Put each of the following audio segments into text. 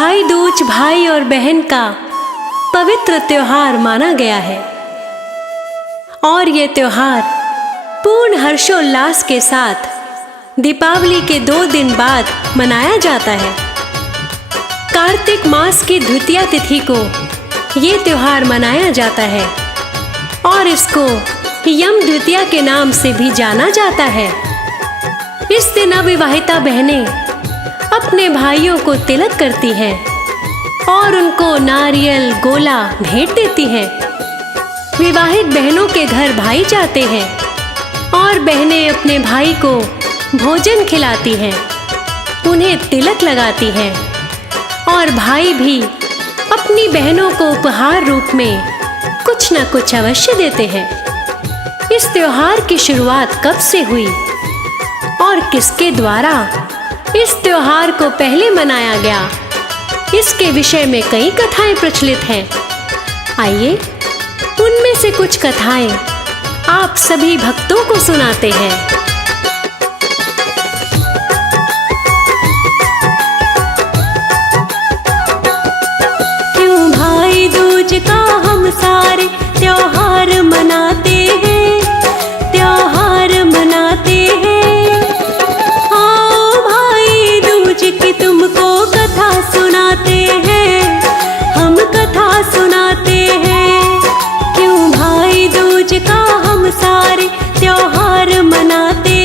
भाई दूज भाई और बहन का पवित्र त्योहार माना गया है और ये त्योहार पूर्ण हर्षोल्लास के साथ दीपावली के 2 दिन बाद मनाया जाता है। कार्तिक मास की द्वितीया तिथि को ये त्योहार मनाया जाता है और इसको यम द्वितीया के नाम से भी जाना जाता है। इस दिन अविवाहिता बहनें अपने भाइयों को तिलक करती हैं और उनको नारियल गोला भेंट देती हैं। विवाहित बहनों के घर भाई जाते हैं और बहनें अपने भाई को भोजन खिलाती हैं, उन्हें तिलक लगाती हैं और भाई भी अपनी बहनों को उपहार रूप में कुछ न कुछ अवश्य देते हैं। इस त्योहार की शुरुआत कब से हुई और किसके द्वारा इस त्योहार को पहले मनाया गया, इसके विषय में कई कथाएं प्रचलित हैं। आइए उनमें से कुछ कथाएं आप सभी भक्तों को सुनाते हैं। क्यों भाई दूज का हम सारे त्योहार मनाते हैं, त्योहार मनाते हैं। आओ भाई दूज की तुमको कथा सुनाते हैं, हम कथा सुनाते हैं। क्यों भाई दूज का हम सारे त्योहार मनाते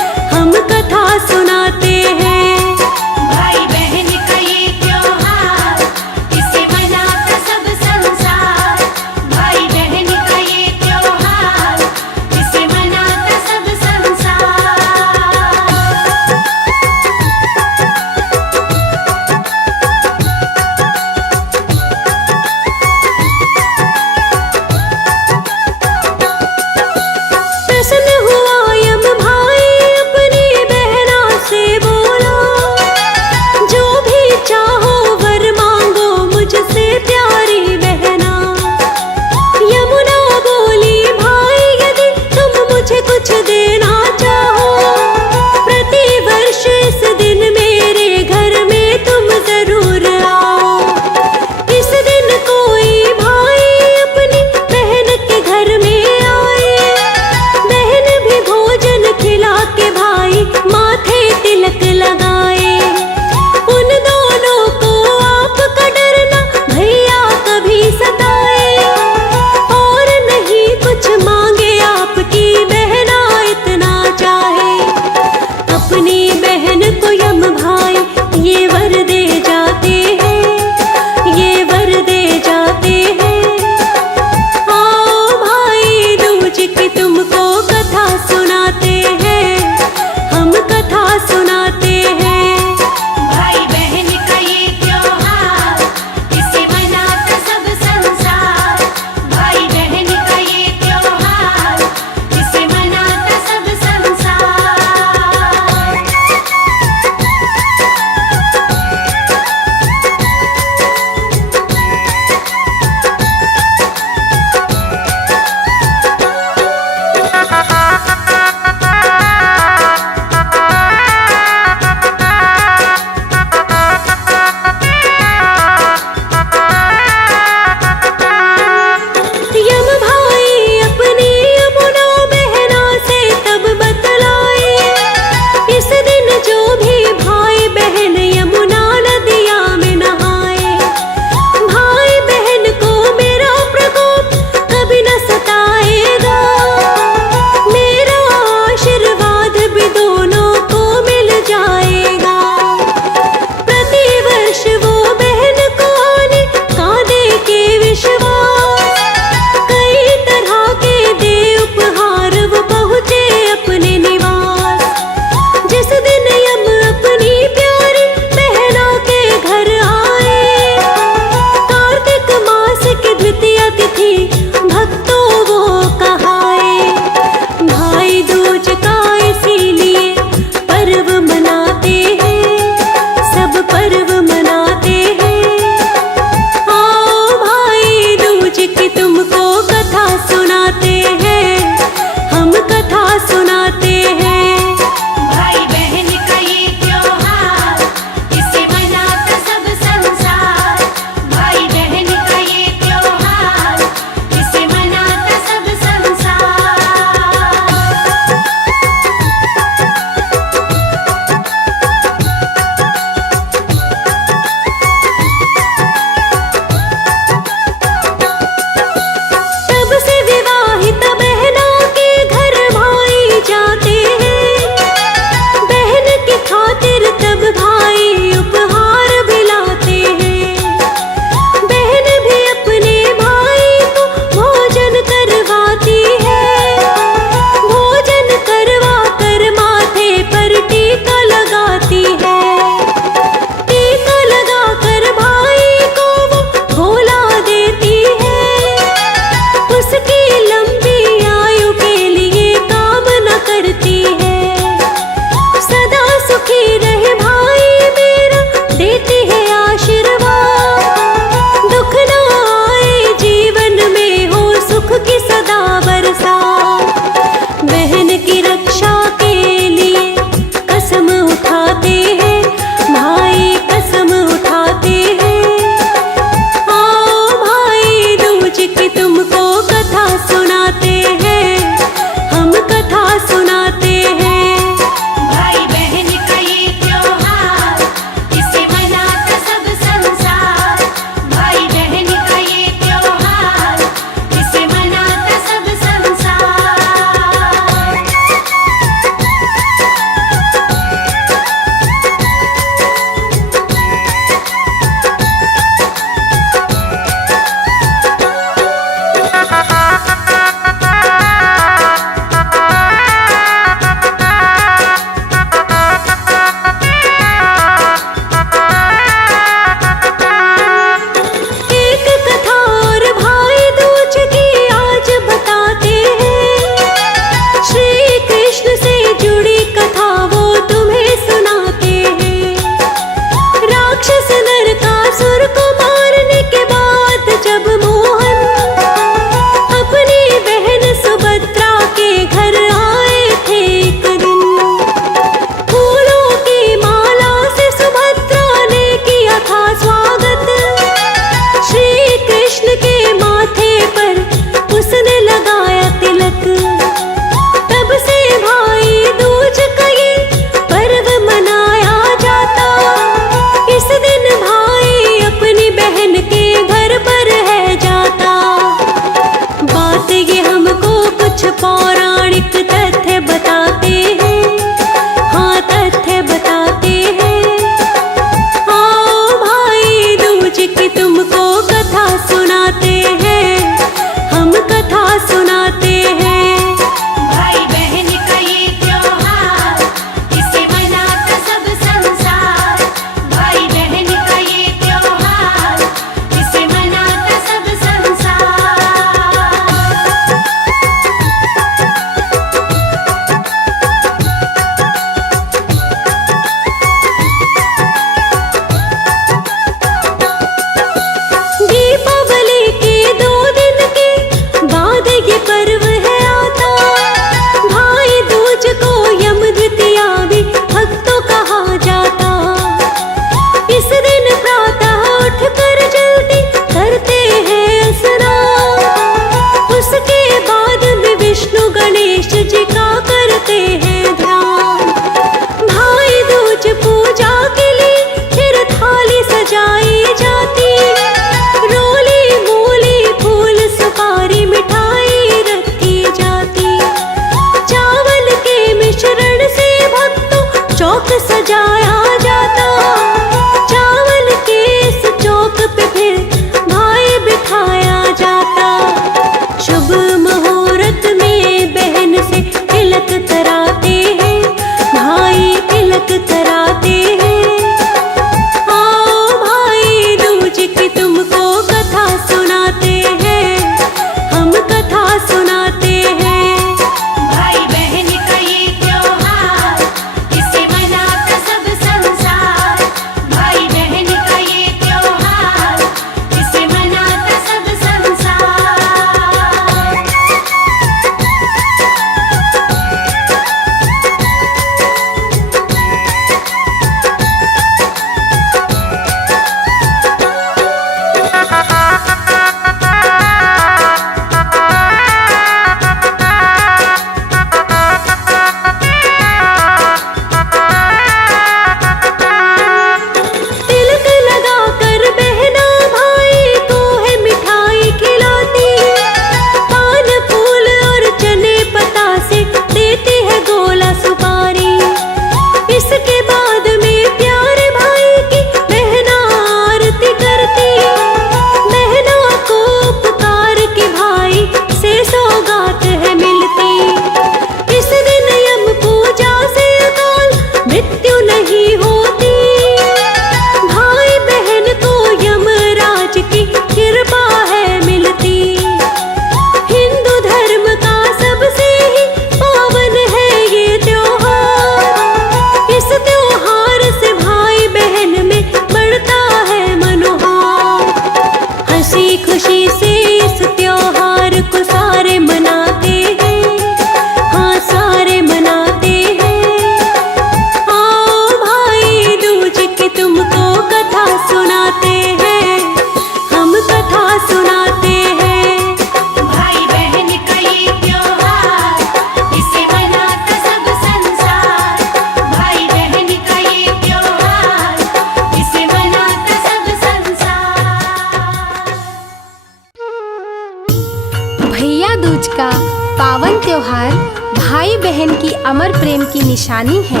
भाई बहन की अमर प्रेम की निशानी है।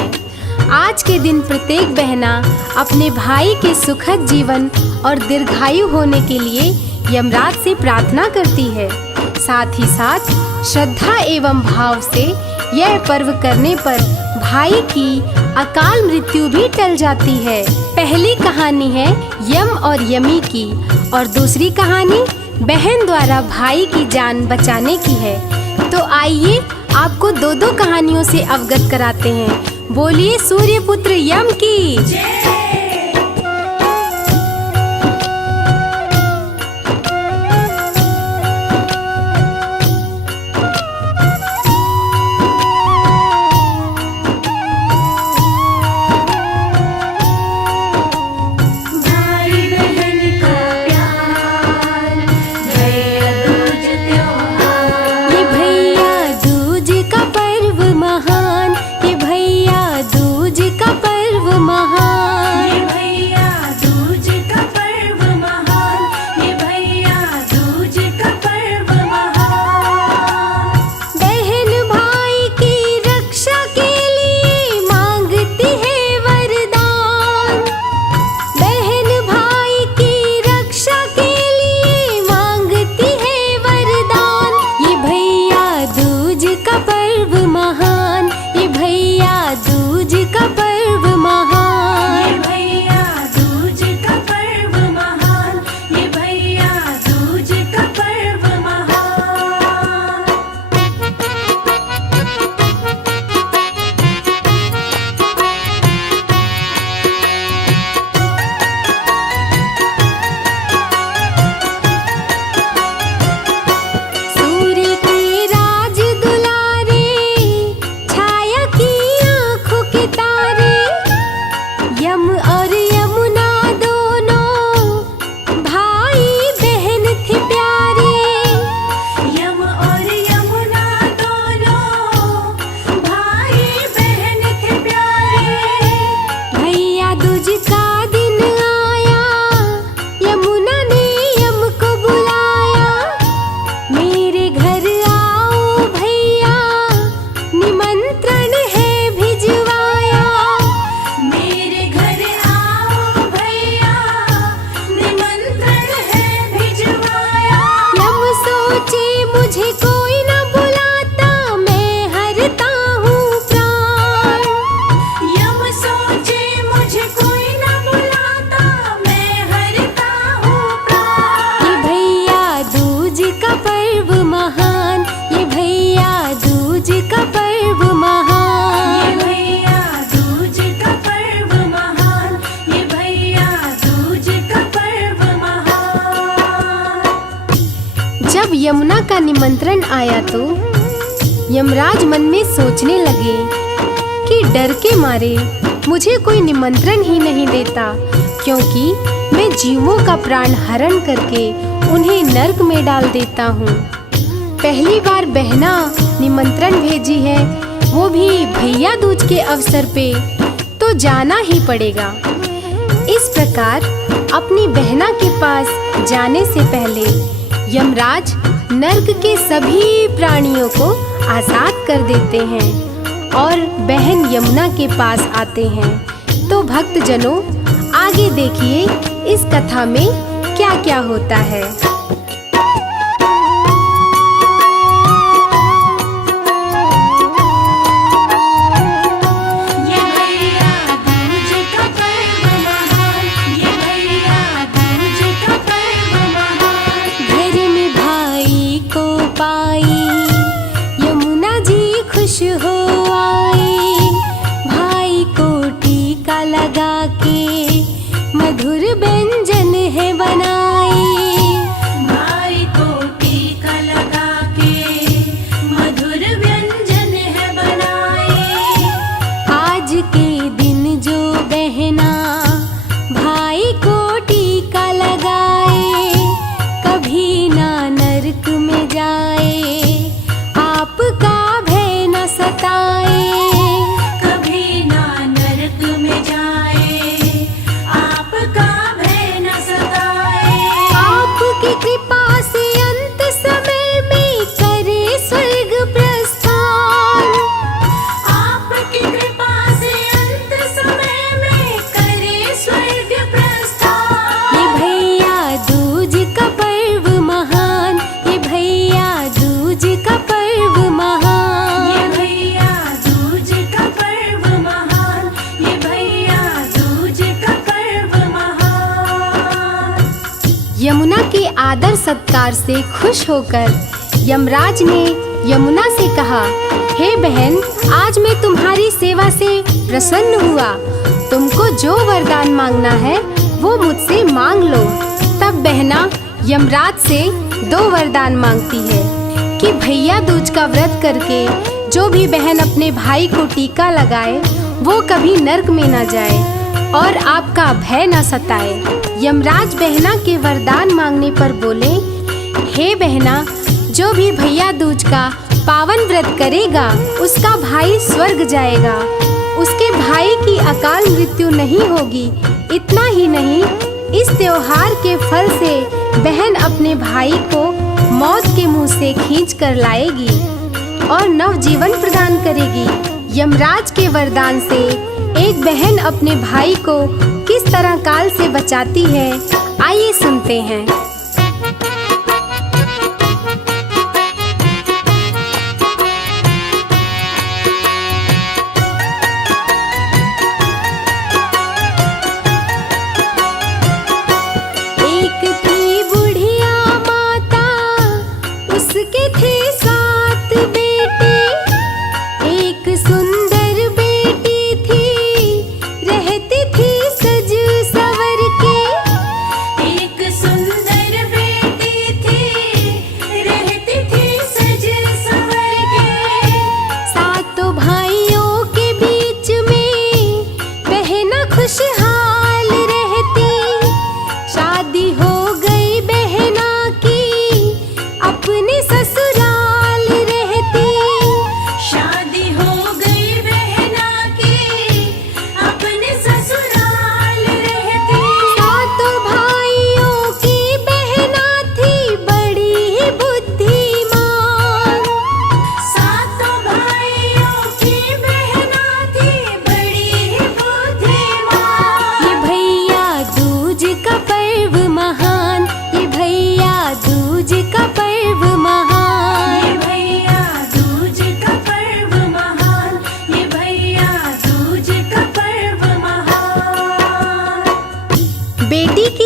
आज के दिन प्रत्येक बहना अपने भाई के सुखद जीवन और दीर्घायु होने के लिए यमराज से प्रार्थना करती है। साथ ही साथ श्रद्धा एवं भाव से यह पर्व करने पर भाई की अकाल मृत्यु भी टल जाती है। पहली कहानी है यम और यमी की और दूसरी कहानी बहन द्वारा भाई की जान बचाने की है। तो आइए आपको दो दो कहानियों से अवगत कराते हैं। बोलिए सूर्यपुत्र यम की जय। जब यमुना का निमंत्रण आया तो यमराज मन में सोचने लगे कि डर के मारे मुझे कोई निमंत्रण ही नहीं देता, क्योंकि मैं जीवों का प्राण हरण करके उन्हें नर्क में डाल देता हूँ। पहली बार बहना निमंत्रण भेजी है, वो भी भैया दूज के अवसर पे, तो जाना ही पड़ेगा। इस प्रकार अपनी बहना के पास जाने से पहले यमराज नर्क के सभी प्राणियों को आजाद कर देते हैं और बहन यमुना के पास आते हैं। तो भक्तजनों, आगे देखिए इस कथा में क्या-क्या होता है। मधुर व्यंजन है बनाए, सत्कार से खुश होकर यमराज ने यमुना से कहा, हे बहन, आज मैं तुम्हारी सेवा से प्रसन्न हुआ। तुमको जो वरदान मांगना है वो मुझसे मांग लो। तब बहना यमराज से 2 वरदान मांगती है कि भैया दूज का व्रत करके जो भी बहन अपने भाई को टीका लगाए वो कभी नर्क में ना जाए और आपका भय न सताए। यमराज बहना के वरदान मांगने पर बोले, हे बहना, जो भी भैया दूज का पावन व्रत करेगा उसका भाई स्वर्ग जाएगा, उसके भाई की अकाल मृत्यु नहीं होगी। इतना ही नहीं, इस त्योहार के फल से बहन अपने भाई को मौत के मुंह से खींच कर लाएगी और नवजीवन प्रदान करेगी। यमराज के वरदान से एक बहन अपने भाई को किस तरह काल से बचाती है, आइए सुनते हैं।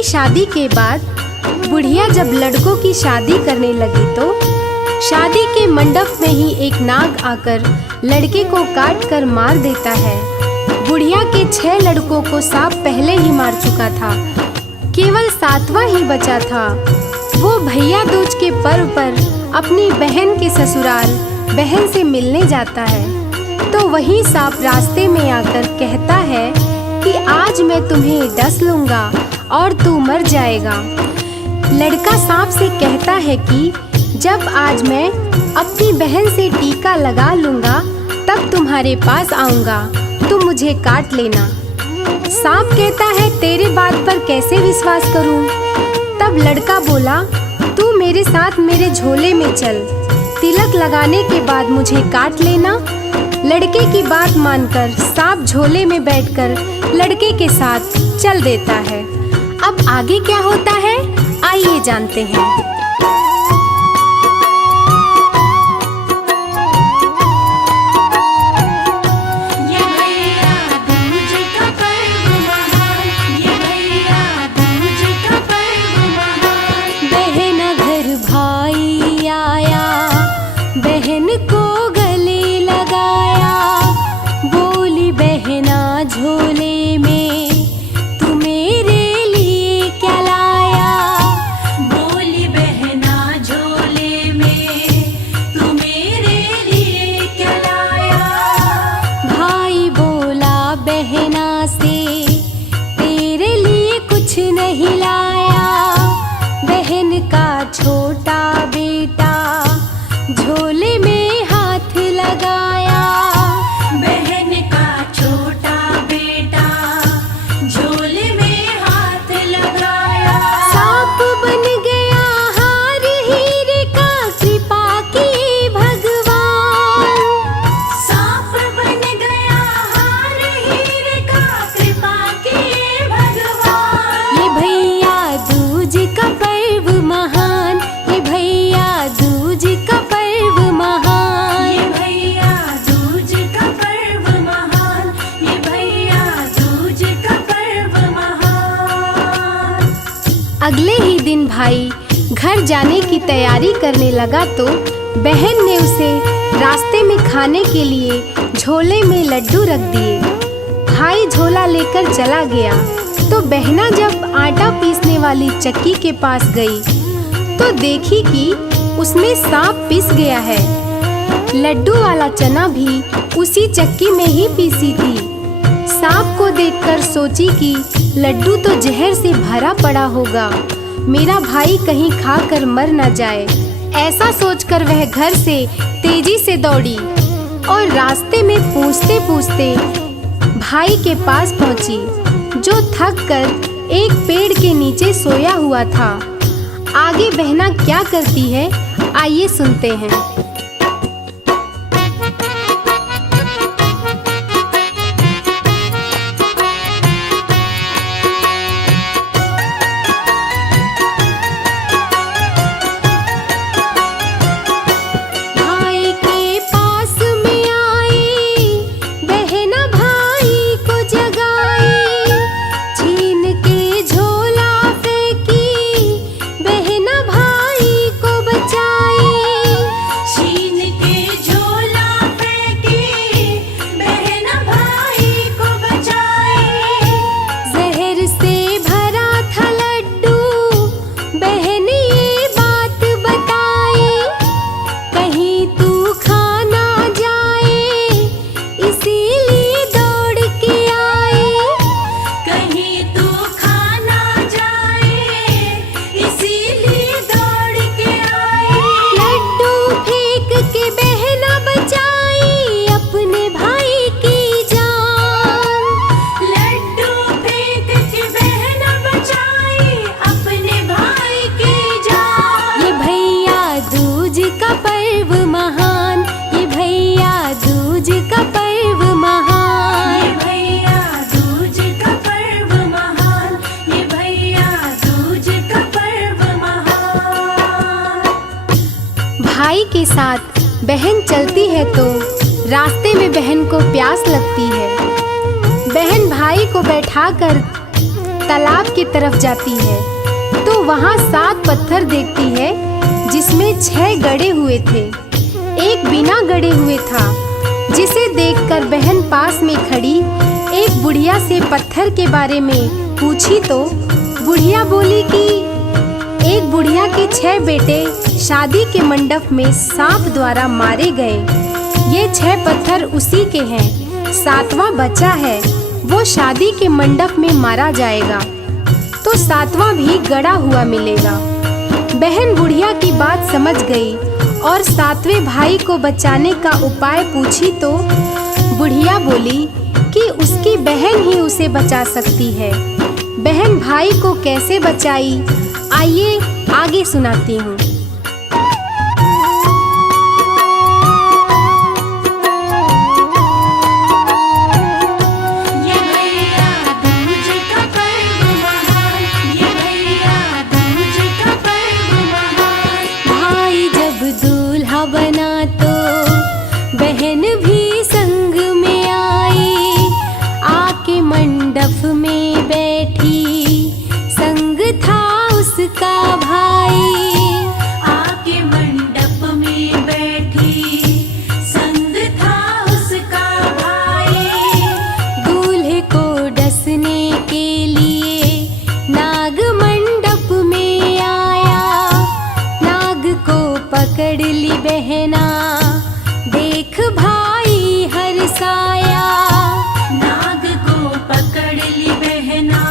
शादी के बाद बुढ़िया जब लड़कों की शादी करने लगी तो शादी के मंडप में ही एक नाग आकर लड़के को काट कर मार देता है। बुढ़िया के 6 लड़कों को सांप पहले ही मार चुका था, केवल 7वां ही बचा था। वो भैया दूज के पर्व पर अपनी बहन के ससुराल बहन से मिलने जाता है तो वही सांप रास्ते में आकर कहता है कि आज मैं तुम्हें डस लूंगा और तू मर जाएगा। लड़का सांप से कहता है कि जब आज मैं अपनी बहन से टीका लगा लूंगा तब तुम्हारे पास आऊंगा, तुम मुझे काट लेना। सांप कहता है, तेरे बात पर कैसे विश्वास करूं? तब लड़का बोला, तू मेरे साथ मेरे झोले में चल, तिलक लगाने के बाद मुझे काट लेना। लड़के की बात मानकर सांप झोले में बैठकर लड़के के साथ चल देता है। अब आगे क्या होता है, आइए जानते हैं। बहन घर भाई आया, बहन को गले लगाया, बोली बहना झोले में छोटा बेटा झोले में हाथ लगाया। बहन का छोटा बेटा झोले में हाथ लगाया। सांप बन गया हार हीरे का, कृपा की भगवान। सांप बन गया हार हीरे का, कृपा की भगवान। ये भैया दूज का पर्व महान, अगले ही दिन भाई घर जाने की तैयारी करने लगा तो बहन ने उसे रास्ते में खाने के लिए झोले में लड्डू रख दिए। भाई झोला लेकर चला गया तो बहना जब आटा पीसने वाली चक्की के पास गई तो देखी कि उसमें सांप पिस गया है। लड्डू वाला चना भी उसी चक्की में ही पीसी थी। सांप को देखकर सोची कि लड्डू तो जहर से भरा पड़ा होगा, मेरा भाई कहीं खाकर मर न जाए। ऐसा सोचकर वह घर से तेजी से दौड़ी और रास्ते में पूछते पूछते भाई के पास पहुंची, जो थक कर एक पेड़ के नीचे सोया हुआ था। आगे बहना क्या करती है, आइए सुनते हैं। भाई के साथ बहन चलती है तो रास्ते में बहन को प्यास लगती है। बहन भाई को बैठाकर तालाब की तरफ जाती है तो वहाँ 7 पत्थर देखती है जिसमें 6 गड़े हुए थे, एक बिना गड़े हुए था। जिसे देखकर बहन पास में खड़ी एक बुढ़िया से पत्थर के बारे में पूछी तो बुढ़िया बोली कि एक बुढ़िया के 6 बेटे शादी के मंडप में सांप द्वारा मारे गए। ये 6 पत्थर उसी के हैं, 7वां बचा है, वो शादी के मंडप में मारा जाएगा तो 7वां भी गड़ा हुआ मिलेगा। बहन बुढ़िया की बात समझ गई और 7वें भाई को बचाने का उपाय पूछी तो बुढ़िया बोली कि उसकी बहन ही उसे बचा सकती है। बहन भाई को कैसे बचाई, आइए आगे सुनाती हूँ। भाई जब दूल्हा बना तो बहन भी संग में आई, आके मंडप में बैठी, संग था उसका भाई। आके मंडप में बैठी, संग था उसका भाई। दूल्हे को डसने के लिए नाग मंडप में आया, नाग को पकड़ ली बहना, देख भाई हरसाया। नाग को पकड़ ली बहना,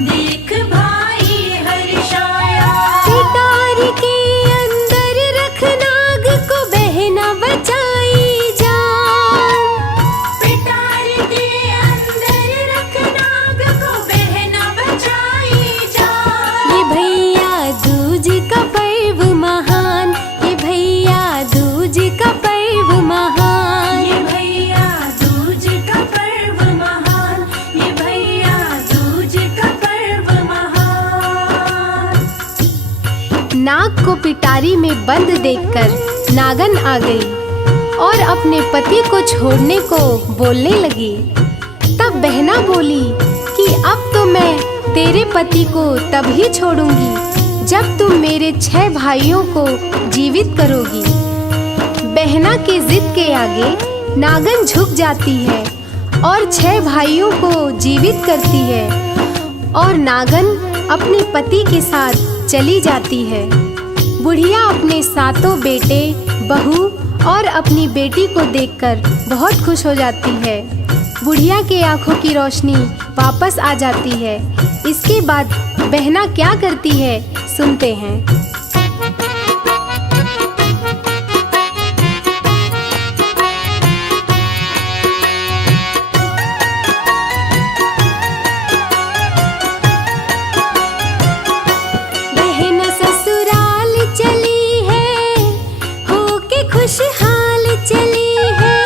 देख भाई हर्षाया। पिटार के अंदर रख नाग को बहना बचाई जान। पिटार के अंदर रख नाग को बहना बचाई जान। ये भैया दूज का पर्व महान, ये भैया दूज का पर्व महान। ये भैया दूज का पर्व महान, ये भैया दूज का पर्व महान। नाग को पिटारी में बंद देखकर नागन आ गई और अपने पति को छोड़ने को बोलने लगी। तब बहना बोली कि अब तो मैं तेरे पति को तभी छोड़ूंगी जब तुम मेरे 6 भाइयों को जीवित करोगी। बहना के जिद के आगे नागन झुक जाती है और 6 भाइयों को जीवित करती है और नागन अपने पति के साथ चली जाती है। बुढ़िया अपने 7 बेटे, बहू और अपनी बेटी को देखकर बहुत खुश हो जाती है। बुढ़िया के आंखों की रोशनी वापस आ जाती है। इसके बाद बहना क्या करती है, सुनते हैं। बहना ससुराल चली है, होके खुशहाल चली है।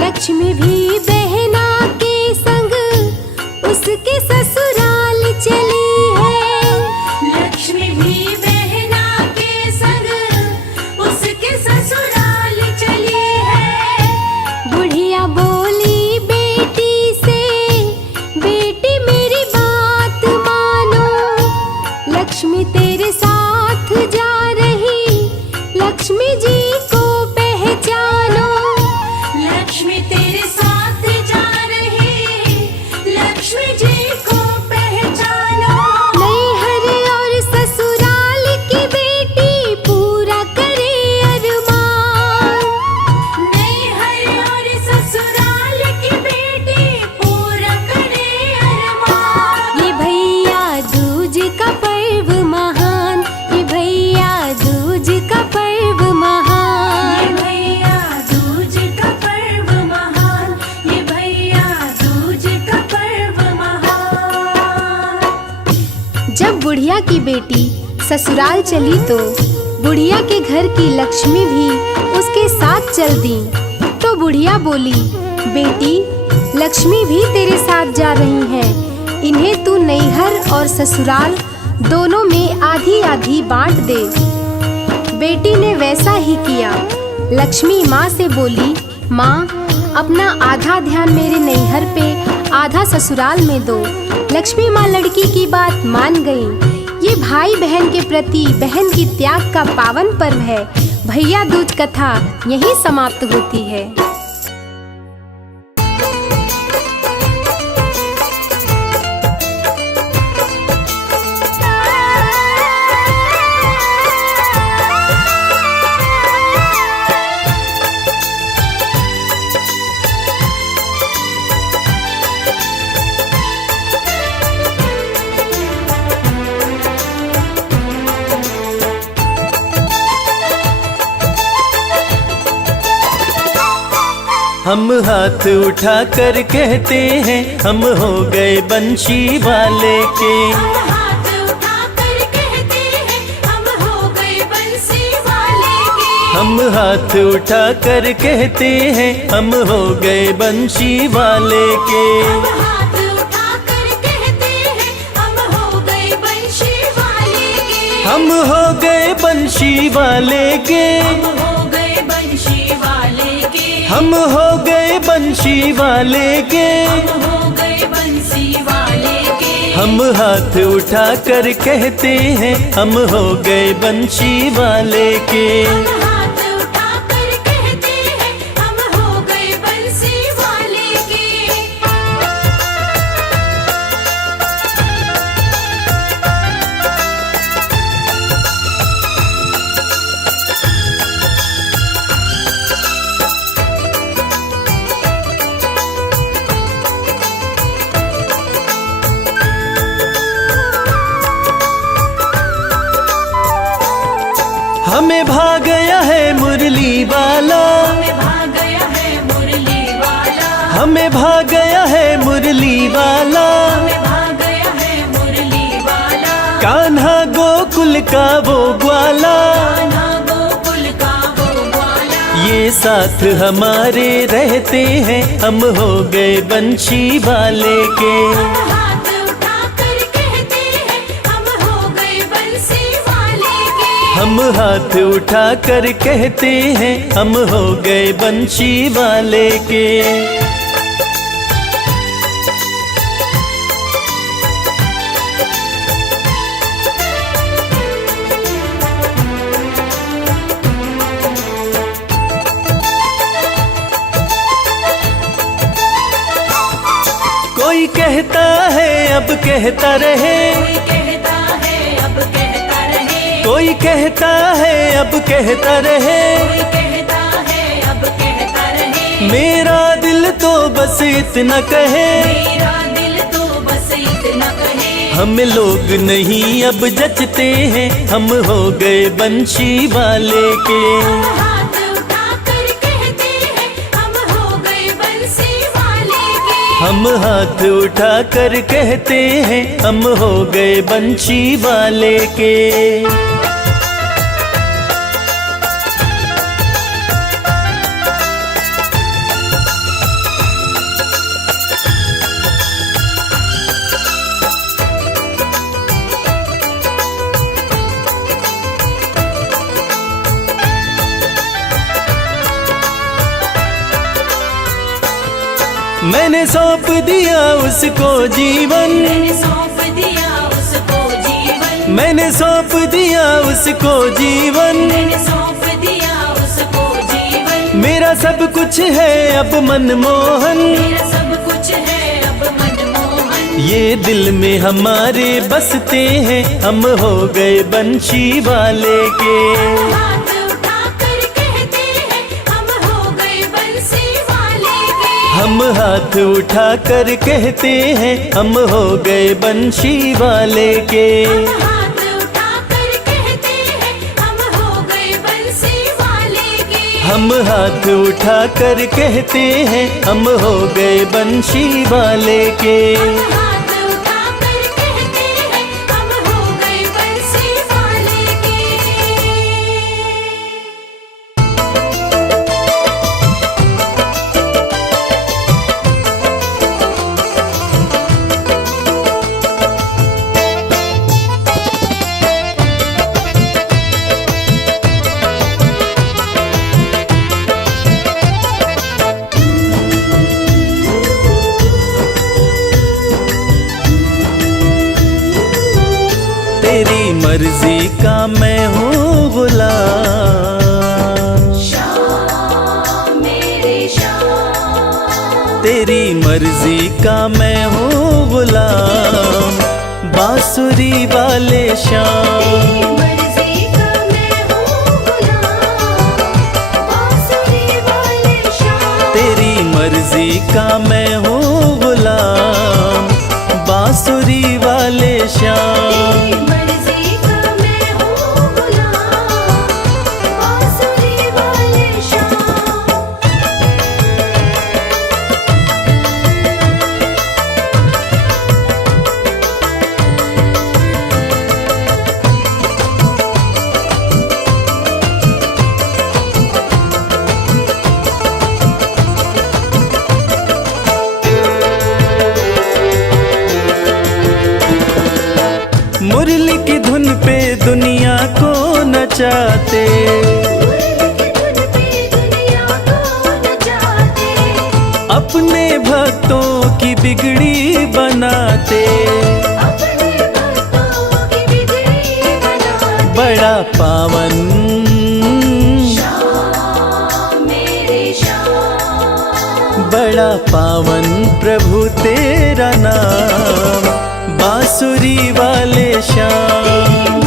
लक्ष्मी भी बहना के संग उसके ससुराल चली है। लक्ष्मी भी बहना के संग उसके ससुराल चली है। बुढ़िया बोली बेटी से, बेटी मेरी बात मानो, लक्ष्मी तेरे साथ जा रही, लक्ष्मी जी को पहचानो। लक्ष्मी तेरे साथ जा रही, लक्ष्मी जी को पहचानो। नैहर और ससुराल की बेटी पूरा करे अरमान। नैहर और ससुराल की बेटी पूरा करे अरमान। ये भैया दूज का पर्व महान, ये भैया दूज का पर्व महान। ये भैया दूज का पर्व महान, ये भैया दूज का पर्व महान। जब बुढ़िया की बेटी ससुराल चली तो बुढ़िया के घर की लक्ष्मी भी उसके साथ चल दी। तो बुढ़िया बोली, बेटी लक्ष्मी भी तेरे साथ जा रही हैं, इन्हें तू नैहर और ससुराल दोनों में आधी आधी बांट दे। बेटी ने वैसा ही किया। लक्ष्मी माँ से बोली, माँ अपना आधा ध्यान मेरे नैहर पे, आधा ससुराल में दो। लक्ष्मी माँ लड़की की बात मान गई। ये भाई बहन के प्रति बहन की त्याग का पावन पर्व है। भैया दूज कथा यहीं समाप्त होती है। हम हाथ उठा कर कहते हैं, हम हो गए बंशी वाले के। हम हाथ उठा कर कहते हैं, हम हो गए बंसी वाले के। हम हाथ उठा कर कहते हैं, हम हो गए बंशी वाले के। हम हाथ उठा कर कहते हैं, हम हो गए बंशी वाले के। हम हो गए बंशी वाले के। हम हो गए बंशी वाले के। हम हो गए बंशी वाले के। हम हो गए बंसी वाले के। हम हाथ उठा कर कहते हैं, हम हो गए बंशी वाले के। हम हाथ उठा कर कहते हैं, हम हो गए बंसी वाले के। हमें भाग गया है मुरली वाला। हमें भाग गया है मुरली वाला। हमें भाग गया है मुरली वाला। हमें भाग गया है मुरली वाला। कान्हा गोकुल का वो ग्वाला। कान्हा गोकुल का वो ग्वाला। ये साथ हमारे रहते हैं, हम हो गए बंशी वाले के। हम हाथ उठा कर कहते हैं, हम हो गए बंसी वाले के। हम हाथ उठा कर कहते हैं, हम हो गए बंशी वाले के। कोई कहता है अब कहता रहे, कोई कहता है अब कहता रहे, कोई कहता है अब कहता रहे, कोई कहता है अब कहता रहे। मेरा दिल तो बस इतना कहे, मेरा दिल तो बस इतना कहे। हम लोग नहीं अब जचते हैं, हम हो गए बंशी वाले के। हाथ उठा कर कहते हैं हम हो गए बंसी वाले के। हम हाथ उठा कर कहते हैं, हम हो गए बंशी वाले के। मैंने सौंप दिया उसको जीवन, मैंने सौंप दिया उसको जीवन, मैंने सौंप दिया उसको जीवन, मैंने सौंप दिया उसको जीवन। मेरा सब कुछ है अब मनमोहन, मेरा सब कुछ है अब मनमोहन। ये दिल में हमारे बसते हैं, हम हो गए बंशी वाले के। हाथ उठा कर कहते हैं हम हो गए बंसी वाले के। हम हाथ उठा कर कहते हैं, हम हो गए बंशी वाले के। हाथ उठा कर कहते हैं हम हो गए बंसी वाले के। हम हाथ उठा कर कहते हैं, हम हो गए बंशी वाले के। हाथ उठा कर कहते हैं हम हो गए बंसी वाले के। तेरी मर्जी का मैं हूँ गुलाम, शाम मेरे शाम, तेरी मर्जी का मैं हूँ गुलाम, बांसुरी वाले श्याम। मर्जी का मैं हूँ गुलाम, बांसुरी वाले शाम। तेरी मर्जी का मैं हूँ गुलाम, बांसुरी वाले श्याम। मर्जी का मैं हूँ गुलाम, बांसुरी वाले शाम। मुरली की धुन पे दुनिया को नचाते, अपने भक्तों की बिगड़ी बनाते। बड़ा पावन बड़ा पावन प्रभु तेरा नाम, बांसुरी वाले श्याम।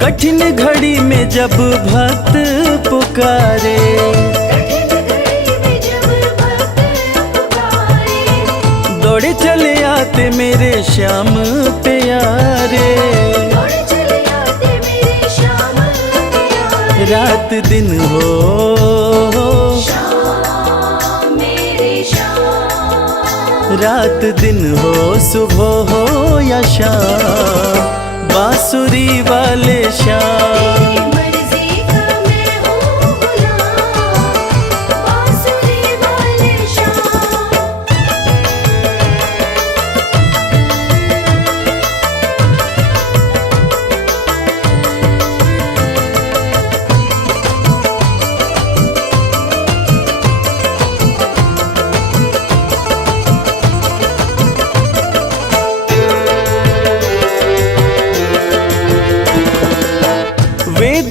कठिन घड़ी में जब भक्त पुकारे, दौड़े चले आते मेरे श्याम प्यारे। रात दिन हो रात दिन हो, सुबह हो या शाम, बांसुरी वाले श्याम।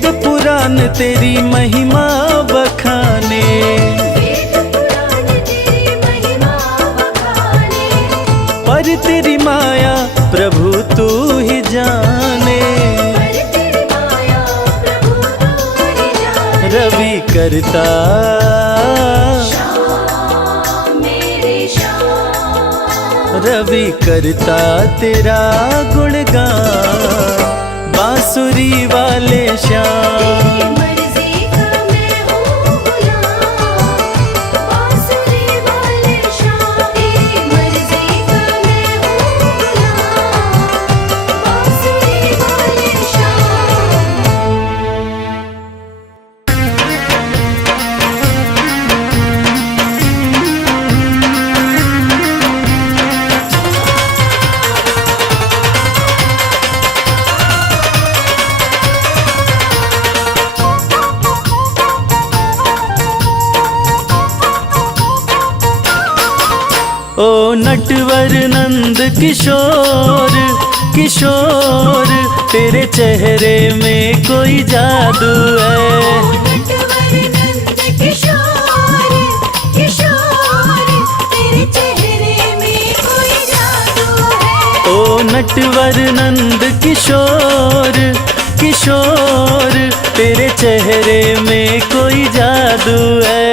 वेद पुराण तेरी महिमा बखाने, वेद पुराण तेरी महिमा बखाने, पर तेरी माया प्रभु तू ही जाने। पर तेरी माया प्रभु तू ही जाने। रवि करता श्याम मेरे श्याम, रवि करता तेरा गुणगान, बांसुरी वाले श्याम। तेरी मर्जी का मैं हूँ गुलाम, बांसुरी वाले श्याम। तेरी मर्जी का मैं हूँ गुलाम, बांसुरी वाले श्याम। ओ नटवर नंद किशोर किशोर, तेरे चेहरे में कोई जादू है। नटवर नंद किशोर किशोर, तेरे चेहरे में कोई जादू है। ओ नटवर नंद किशोर किशोर, तेरे चेहरे में कोई जादू है।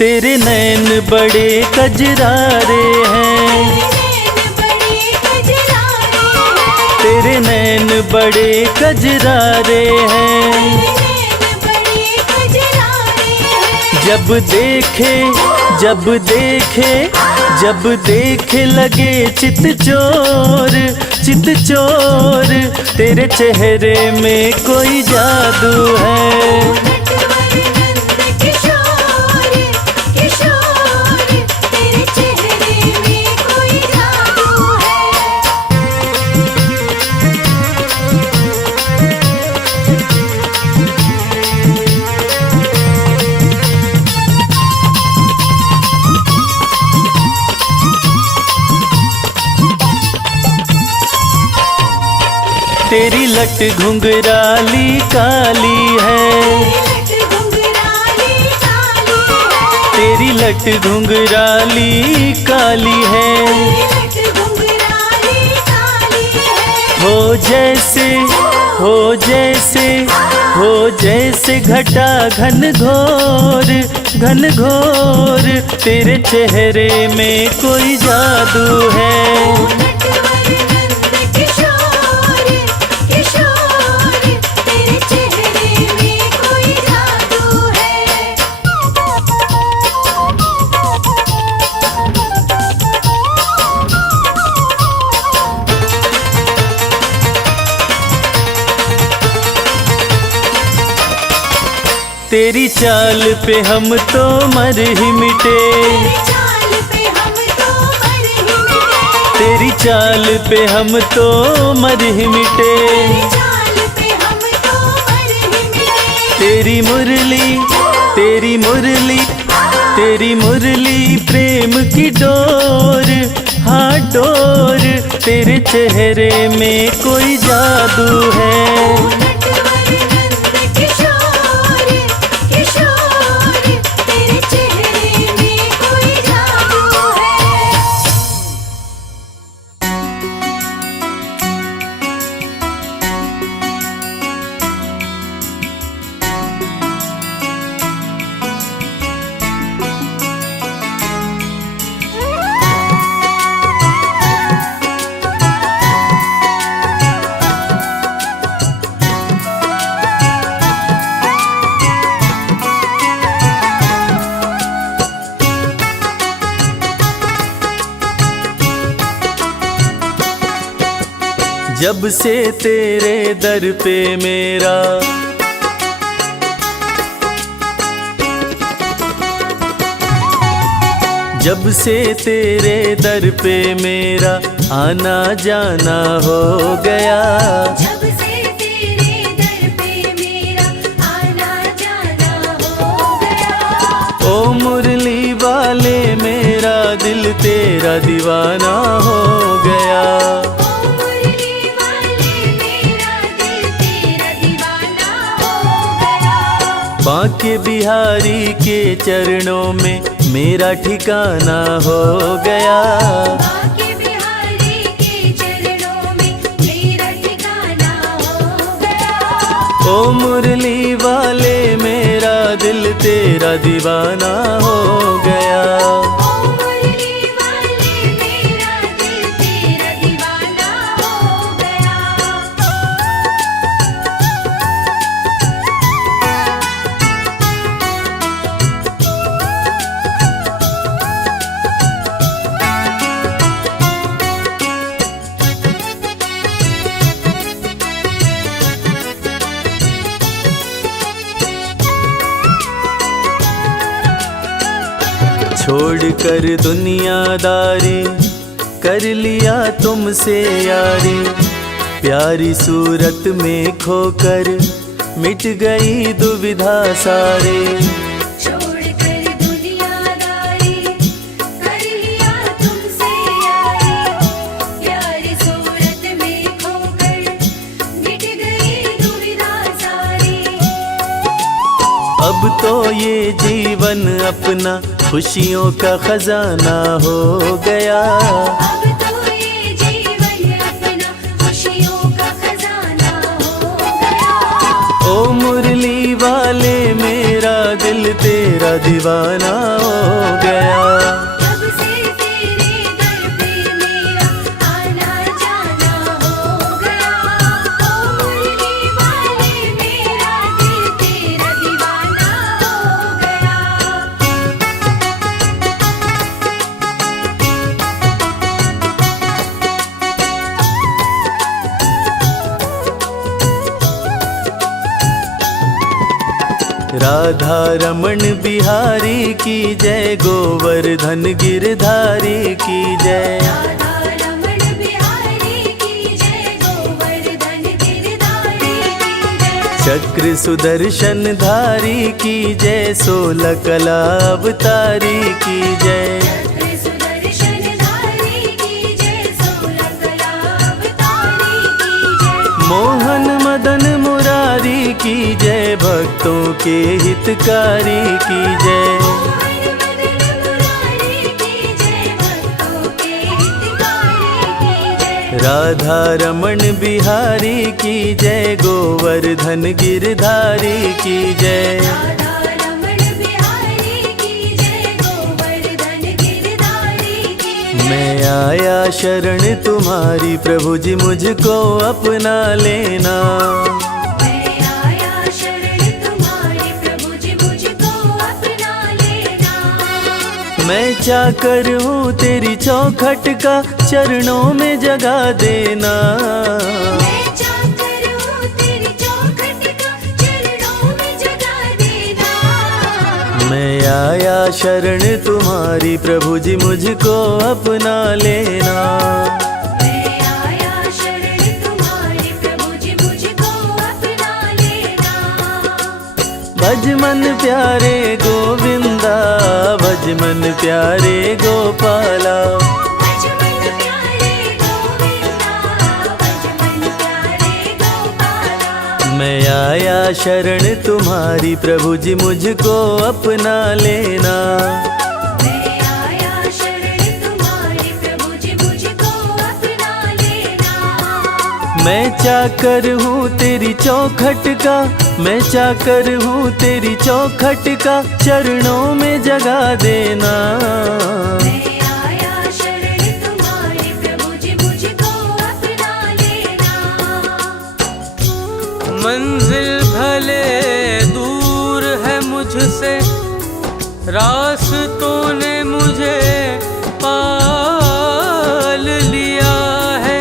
तेरे नैन बड़े कजरारे हैं, तेरे नैन बड़े कजरारे हैं। जब देखे जब देखे जब देखे लगे चित चोर चित चोर, तेरे चेहरे में कोई जादू है। तेरी लट घुंघराली काली है, तेरी लट घुंघराली काली है। हो जैसे हो जैसे हो जैसे घटा घन घोर घन घोर, तेरे चेहरे में कोई जादू है। तेरी चाल पे हम तो मर ही मिटे, तेरी चाल पे हम तो मर ही मिटे। तेरी मुरली तेरी मुरली तेरी मुरली प्रेम की डोर, हाँ डोर, तेरे चेहरे में कोई जादू है। जब से तेरे दर पे मेरा जब से तेरे दर पे मेरा आना जाना हो गया, जब से तेरे दर पे मेरा आना जाना दिल तेरा दीवाना हो गया। ओ मुरली वाले मेरा दिल तेरा दीवाना हो गया। बांके बिहारी के चरणों में मेरा ठिकाना हो गया। बांके बिहारी के चरणों में मेरा ठिकाना हो गया। ओ मुरली वाले मेरा दिल तेरा दीवाना हो गया। ओ मुरली वाले मेरा दिल तेरा दीवाना हो गया। छोड़कर दुनियादारी कर लिया तुमसे यारी, प्यारी सूरत में खोकर मिट गई दुविधा सारे। छोड़कर दुनियादारी कर लिया तुमसे यारी, प्यारी सूरत में खोकर मिट गई दुविधा सारी। अब तो ये जीवन अपना खुशियों का खजाना हो गया। अब तो ये जीवन अपना खुशियों का खजाना हो गया। ओ मुरली वाले मेरा दिल तेरा दीवाना हो गया। तब से तेरे दर पे मेरा आना जाना हो गया। ओ मुरली वाले मेरा दिल तेरा दीवाना हो गया। राधा रमण बिहारी की जय, गोवर्धन गिरधारी की जय। राधा रमण बिहारी की जय, गोवर्धन गिरधारी की जय। चक्र सुदर्शन धारी की जय, 16 कला अवतारी की जय। चक्र सुदर्शन धारी की जय, 16 कला अवतारी की जय। मोहन मदन मुरारी की जय, भक्तों के हितकारी की जय। मोहन मदन मुरारी की जय, भक्तों के हितकारी की जय। राधा रमण बिहारी की जय, गोवर्धन गिरधारी की जय। राधा रमण बिहारी की जय, गोवर्धन गिरधारी की जय। मैं आया शरण तुम्हारी, प्रभु जी मुझको अपना लेना। मैं आया शरण तुम्हारी, प्रभु जी मुझको अपना लेना। मैं चाकर हूँ तेरी चौखट का, चरणों में जगा देना। मैं चाकर हूँ तेरी चौखट का, चरणों में जगा देना। मैं आया शरण तुम्हारी, प्रभु जी मुझको अपना लेना। मैं आया शरण तुम्हारी, प्रभु जी मुझको अपना लेना। भज मन प्यारे गोविंदा, भज मन प्यारे गोपाला। भज मन प्यारे गोविंदा, भज मन प्यारे गोपाला। मैं आया शरण तुम्हारी, प्रभु जी मुझको अपना लेना। मैं आया शरण तुम्हारी, प्रभु जी मुझको अपना लेना। मैं चाकर हूँ तेरी चौखट का, मैं चाकर हूँ तेरी चौखट का, चरणों में जगा देना। मैं आया शरण तुम्हारी, प्रभु जी मुझको अपना लेना। मंजिल भले दूर है मुझसे, रास्तों ने मुझे पाल लिया है।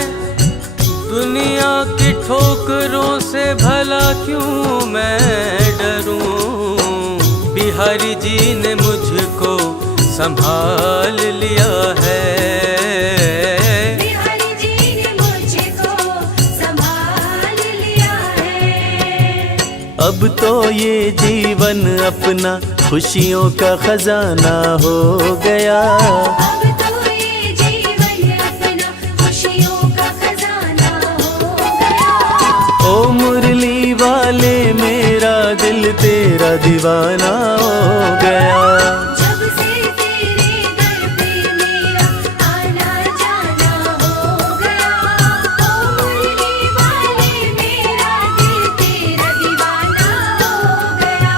दुनिया की ठोकरों से भला क्यों मैं डरूं, बिहारी जी ने मुझको संभाल लिया है। बिहारी जी ने मुझको संभाल लिया है। अब तो ये जीवन अपना खुशियों का खजाना हो गया। अब तो तेरा दीवाना हो गया। जब से तेरे दर पे मेरा आना जाना हो गया, ओ मुरली वाले मेरा दिल तेरा दीवाना हो गया।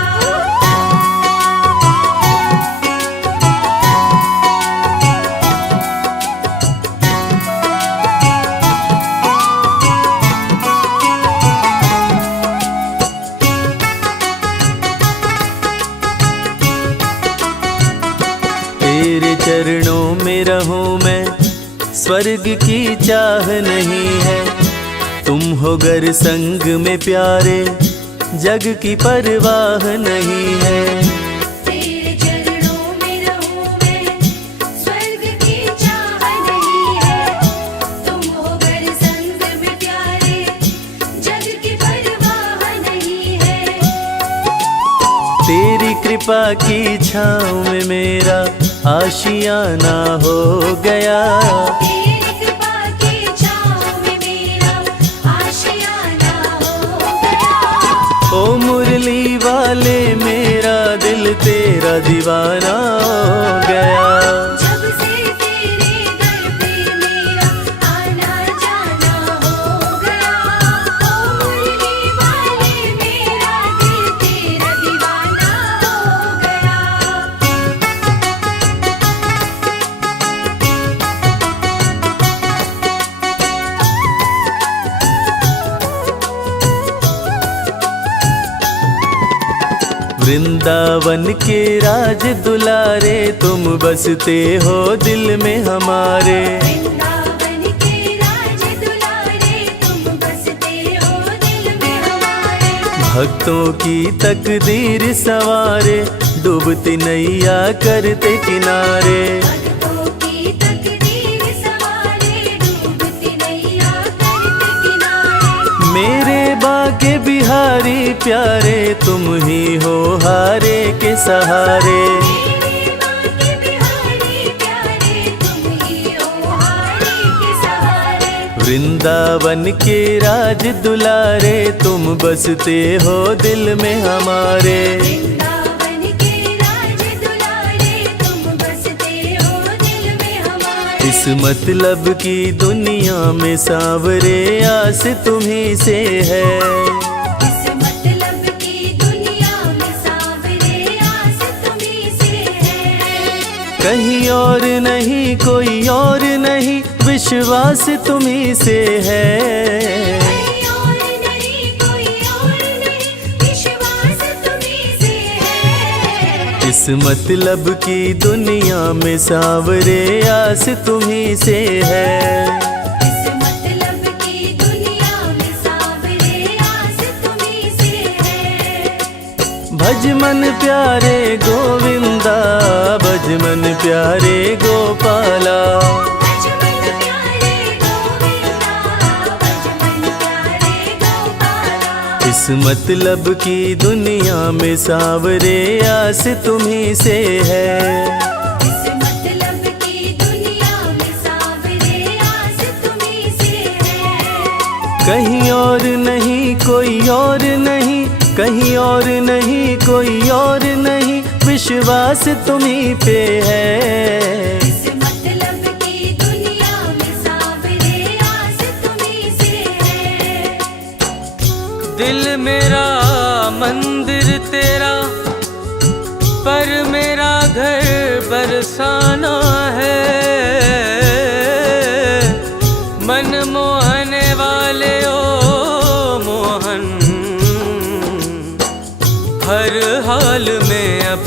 तेरे चरणों में रहूं मैं, स्वर्ग की चाह नहीं है। तुम हो गर संग में प्यारे, जग की परवाह नहीं है। तेरे चरणों में रहूं मैं, स्वर्ग की चाह नहीं है। तुम हो गर संग में प्यारे, जग की परवाह नहीं है। तेरी कृपा की छाँव में मेरा आशियाना हो गया। तेरी कृपा की छाँव में मेरा आशियाना हो गया। ओ मुरली वाले मेरा दिल तेरा दीवाना हो गया। जब से तेरे दर पे मेरा आना जाना हो गया, ओ मुरली वाले मेरा दिल तेरा दीवाना हो गया। वृंदावन के राज दुलारे, तुम बसते हो दिल में हमारे। वृंदावन के राज दुलारे, तुम बसते हो दिल में हमारे। भक्तों की तकदीर सवारे, डूबती नैया करते किनारे। भक्तों की तकदीर सवारे, डूबती नैया करते किनारे। मेरे बाके बिहारी प्यारे, तुम ही हो हारे के सहारे। मेरे बाके बिहारी प्यारे, तुम ही हो हारे के सहारे। वृंदावन के राज दुलारे, तुम बसते हो दिल में हमारे। वृंदावन के राज दुलारे, तुम बसते हो दिल में हमारे। इस मतलब की दुनिया में सांवरे, आस तुम्ही से है। इस मतलब की दुनिया में सांवरे, आस तुम्ही से है। कहीं और नहीं कोई और नहीं, विश्वास तुम्ही से है। कोई और नहीं, कोई और नहीं, विश्वास तुम्ही से है। इस मतलब की दुनिया में सांवरे, आस तुम्ही से है। इस मतलब की दुनिया में सांवरे, आस तुम्ही से है। भज मन प्यारे गोविंदा, भज मन प्यारे गोपाला। बचपन प्यारे गोविंदा, बचपन प्यारे गोपाला। इस मतलब की दुनिया में सांवरे, आस तुम्ही से है। इस मतलब की दुनिया में सांवरे, आस तुम्ही से है। कहीं और नहीं कोई और नहीं, कहीं और नहीं कोई और नहीं, विश्वास तुम्ही पे है। इस मतलब की दुनिया में सांवरे, आस तुम्ही से है। दिल मेरा मंदिर तेरा, पर मेरा घर बरसाना है। मन मोहने वाले ओ मोहन, हर हाल में अब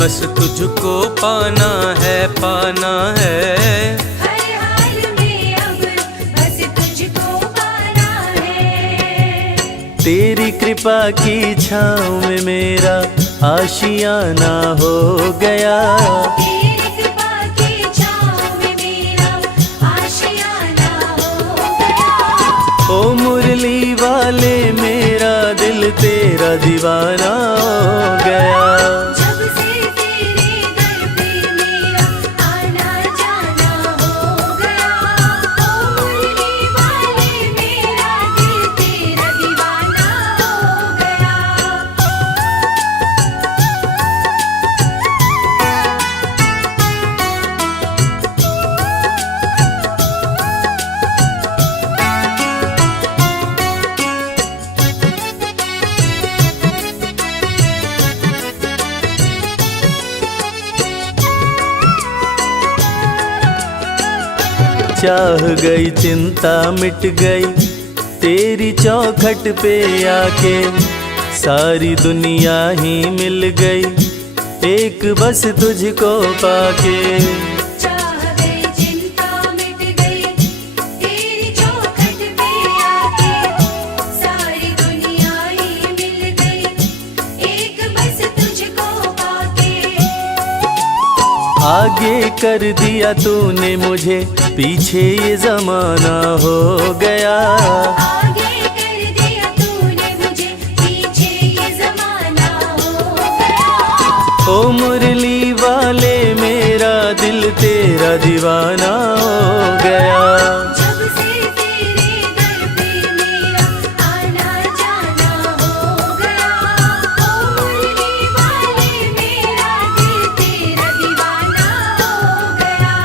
बस तुझको पाना है, पाना है। हर हाल में अब बस तुझको पाना है। तेरी कृपा की छाँव में मेरा आशियाना हो गया। तेरी कृपा की छाँव में मेरा आशियाना हो गया। ओ मुरली वाले मेरा दिल तेरा दीवाना हो गया। जब से तेरे दर पे मेरा आना जाना हो गया, ओ मुरली वाले मेरा दिल तेरा दीवाना हो गया। चाह गई चिंता मिट गई तेरी चौखट पे आके, सारी दुनिया ही मिल गई एक बस तुझको पाके। चाह गई चिंता मिट गई तेरी चौखट पे आके, सारी दुनिया ही मिल गई एक बस तुझको पाके। आगे कर दिया तूने मुझे, पीछे ये जमाना हो गया। आगे कर दिया तूने मुझे, पीछे ये जमाना हो गया। ओ मुरली वाले मेरा दिल तेरा दीवाना हो गया। जब से तेरे दर पे मेरा आना जाना हो गया, ओ मुरली वाले मेरा दिल तेरा दीवाना हो गया।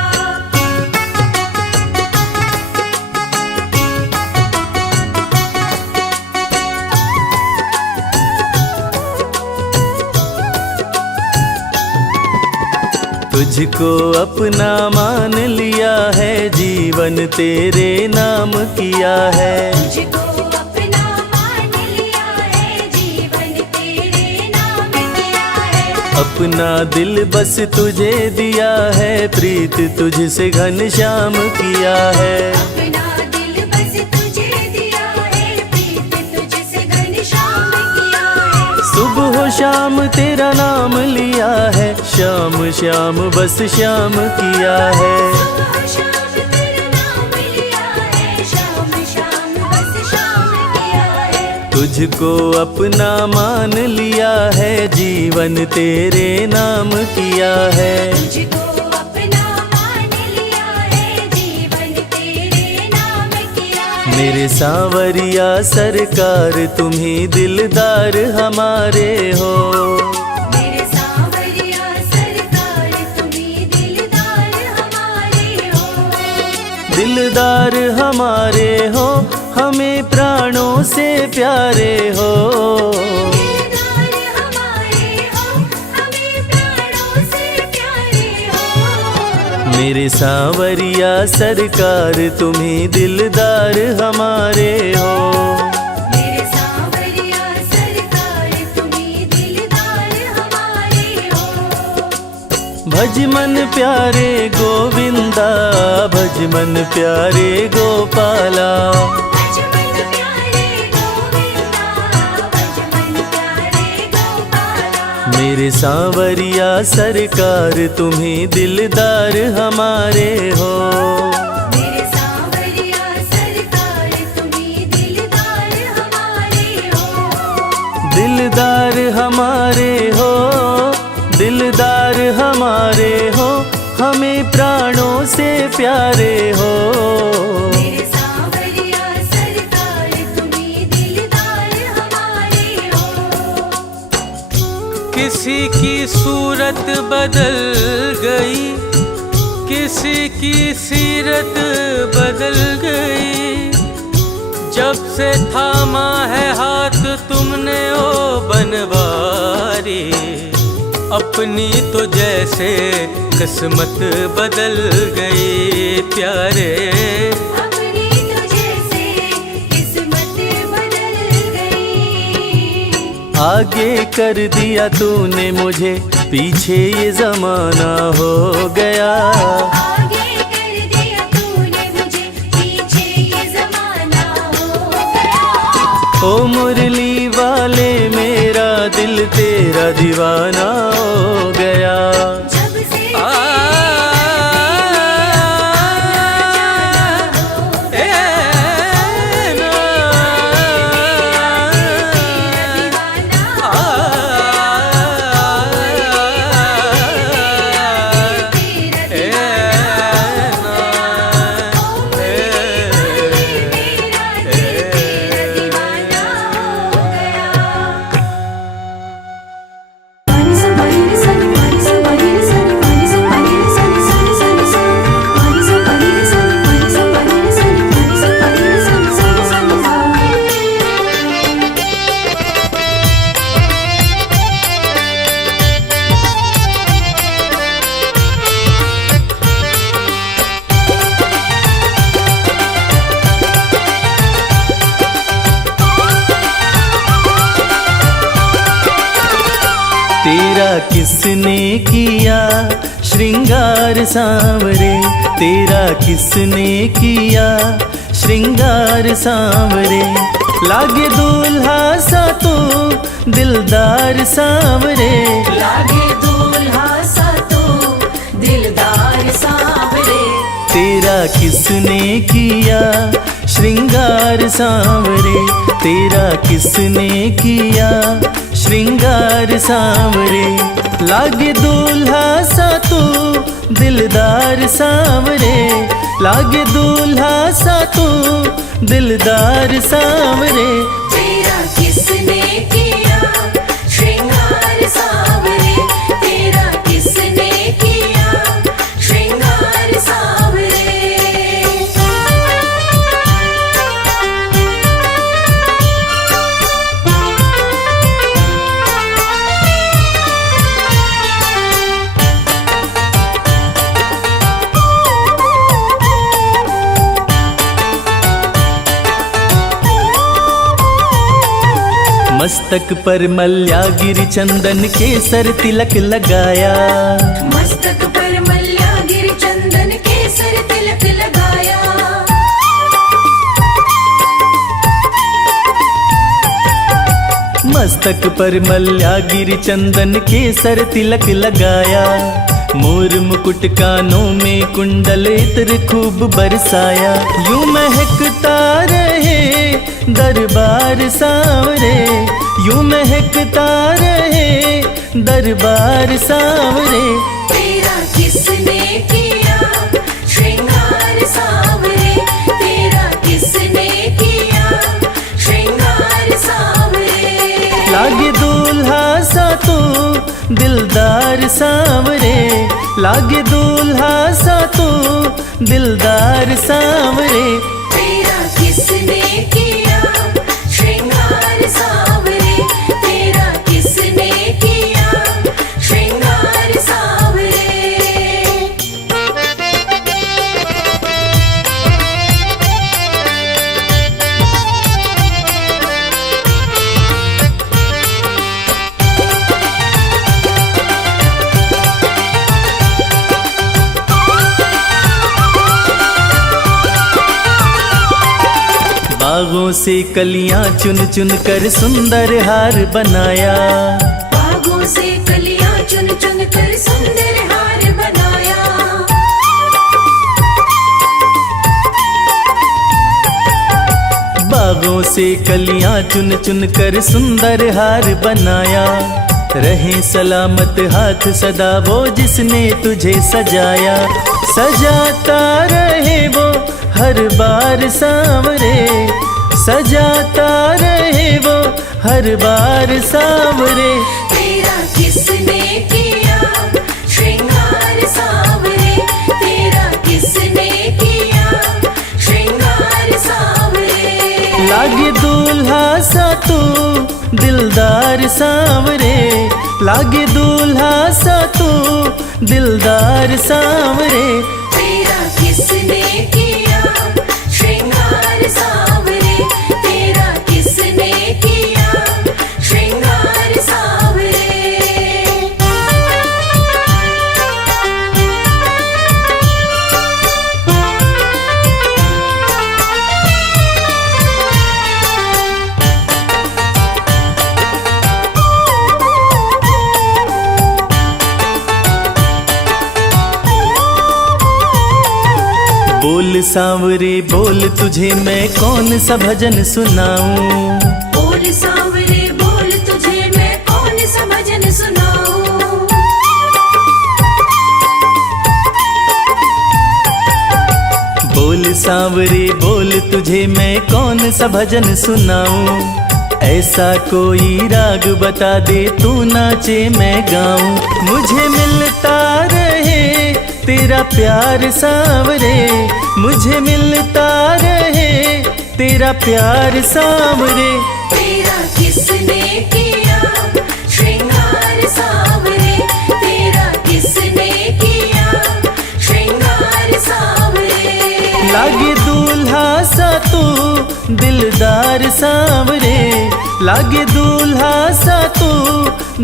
तुझको अपना मान लिया है, जीवन तेरे नाम किया है। तुझको अपना मान लिया है, जीवन तेरे नाम किया है। अपना दिल बस तुझे दिया है, प्रीत तुझसे घनश्याम किया है। अपना दिल बस तुझे दिया है, प्रीत तुझसे घनश्याम किया है। सुबह हो शाम तेरा नाम लिया है, श्याम श्याम बस श्याम किया है। सुबह शाम तेरा नाम लिया है, शाम शाम बस शाम किया है। तुझको अपना मान लिया है, जीवन तेरे नाम किया है। तुझको अपना मान लिया है, जीवन तेरे नाम किया है। मेरे सांवरिया सरकार तुम्ही दिलदार हमारे हो। मेरे सांवरिया सरकार तुम्ही दिलदार हमारे हो। दिलदार हमारे हो, हमें प्राणों से प्यारे हो। दिलदार हमारे हो, हमें प्राणों से प्यारे हो। मेरे सांवरिया सरकार तुम्ही दिलदार हमारे हो। मेरे सांवरिया सरकार तुम्ही दिलदार हमारे हो। भज मन प्यारे गोविंदा, भज मन प्यारे गोपाला। भज मन प्यारे गोविंदा, भज मन प्यारे गोपाला। मेरे सांवरिया सरकार तुम्ही दिलदार हमारे हो। मेरे सांवरिया सरकार तुम्ही दिलदार हमारे हो। दिलदार हमारे हो, दिलदार हमारे हो, हमें प्राणों से प्यारे हो। मेरे सांवरिया सरकार तुम्ही दिलदार हमारे हो। किसी की सूरत बदल गई, किसी की सीरत बदल गई। जब से थामा है हाथ तुमने ओ बनवारी, अपनी तो जैसे किस्मत बदल गई प्यारे। अपनी तो जैसे किस्मत बदल गई। आगे कर दिया तूने मुझे, पीछे ये जमाना हो गया। आगे कर दिया तूने मुझे, पीछे ये जमाना हो गया। ओ मुरली वाले मेरा दिल तेरा दीवाना हो गया। जब से Bye. तेरा किसने किया श्रृंगार सांवरे, तेरा किसने किया श्रृंगार सांवरे। लागे दूल्हा सा तू दिलदार सांवरे, लागे दूल्हा सा तू दिलदार सांवरे। तेरा किसने किया श्रृंगार सांवरे, तेरा किसने किया श्रृंगार सांवरे। लागे दूल्हा सा तू दिलदार सांवरे, लागे दूल्हा सा तू दिलदार सांवरे। तेरा किसने किया श्रृंगार सांवरे, तेरा किसने किया श्रृंगार सांवरे। मस्तक पर मल्यागिरी चंदन केसर तिलक लगाया, मस्तक पर मल्यागिरी चंदन केसर तिलक लगाया। मस्तक पर मल्यागिरी चंदन केसर तिलक लगाया। मोर मुकुट कानों में कुंडल इत्र खूब बरसाया। यूं महकता रहे दरबार सांवरे, यूं महकता रहे दरबार सांवरे। तेरा किसने किया श्रृंगार सांवरे, तेरा किसने किया श्रृंगार सांवरे। लागे दूल्हा सा तू दिलदार सांवरे, लागे दूल्हा सा तू दिलदार सांवरे। तेरा किसने किया श्रृंगार सांवरे, तेरा किसने किया श्रृंगार सांवरे। बागों से कलियां चुन चुन कर सुंदर हार बनाया, बागों से कलियां चुन चुन कर सुंदर हार बनाया। बागों से कलियां चुन चुन कर सुंदर हार बनाया। रहे सलामत हाथ सदा वो जिसने तुझे सजाया, सजाता रहे वो हर बार सांवरे, सजाता रहे वो हर बार सांवरे। तेरा किसने किया श्रृंगार सांवरे, तेरा किसने किया श्रृंगार सांवरे। लागे दूल्हा सा तू दिलदार सांवरे, लागे दूल्हा सा तू दिलदार सांवरे। तेरा किसने किया श्रृंगार सांवरे, तेरा किसने किया श्रृंगार सांवरे। बोल सांवरे बोल तुझे मैं कौन सा भजन सुनाऊं, बोल सांवरे बोल तुझे मैं कौन सा भजन सुनाऊं। बोल सांवरे बोल तुझे मैं कौन सा भजन सुनाऊं। ऐसा कोई राग बता दे तू नाचे मैं गाऊं। मुझे मिलता रहे तेरा प्यार सांवरे, मुझे मिलता रहे तेरा प्यार सांवरे। तेरा किसने किया श्रृंगार सांवरे, तेरा किसने किया श्रृंगार सांवरे। लागे दूल्हा सा तू दिलदार सांवरे, लागे दूल्हा सा तू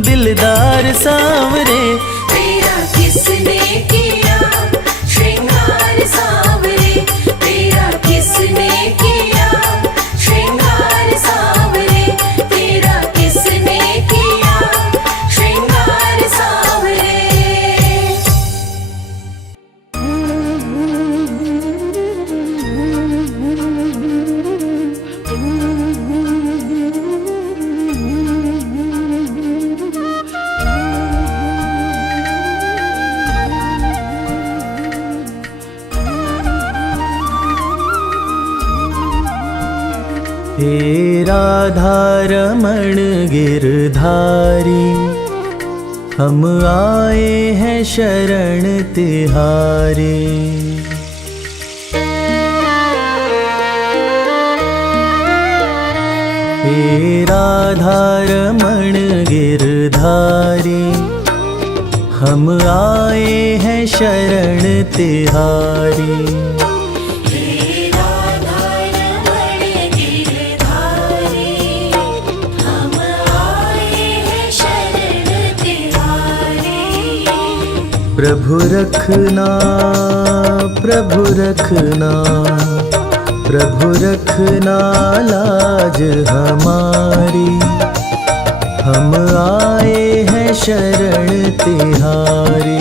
दिलदार सांवरे। तेरा किसने किया श्रृंगार सांवरे, तेरा किसने किया श्रृंगार सांवरे, तेरा किसने किया श्रृंगार सांवरे। हे राधा रमण गिरधारी, हम आए हैं शरण तिहारी। हे राधा रमण गिरधारी, हम आए हैं शरण तिहारी। प्रभु रखना प्रभु रखना, प्रभु रखना लाज हमारी, हम आए हैं शरण तिहारी।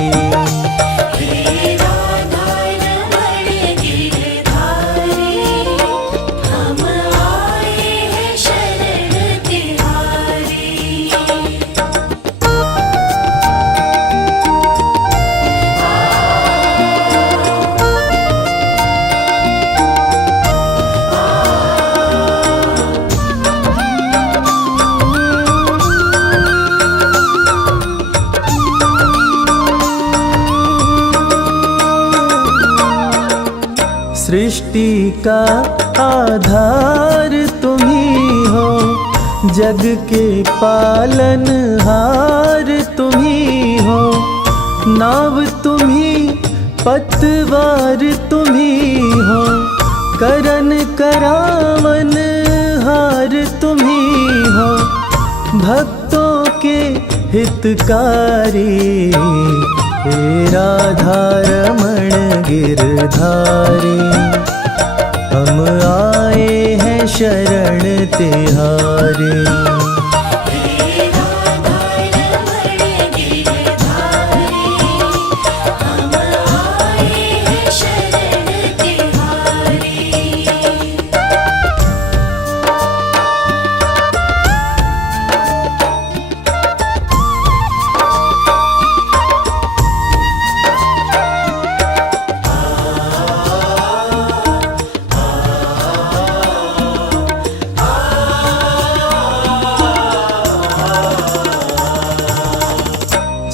सृष्टि का आधार तुम ही हो, जग के पालनहार तुम ही हो। नाव तुम ही पतवार तुम ही हो, करन करावन हार तुम ही हो। भक्तों के हितकारी, हे राधा रमण गिरधारी, हम आए हैं शरण तिहारी।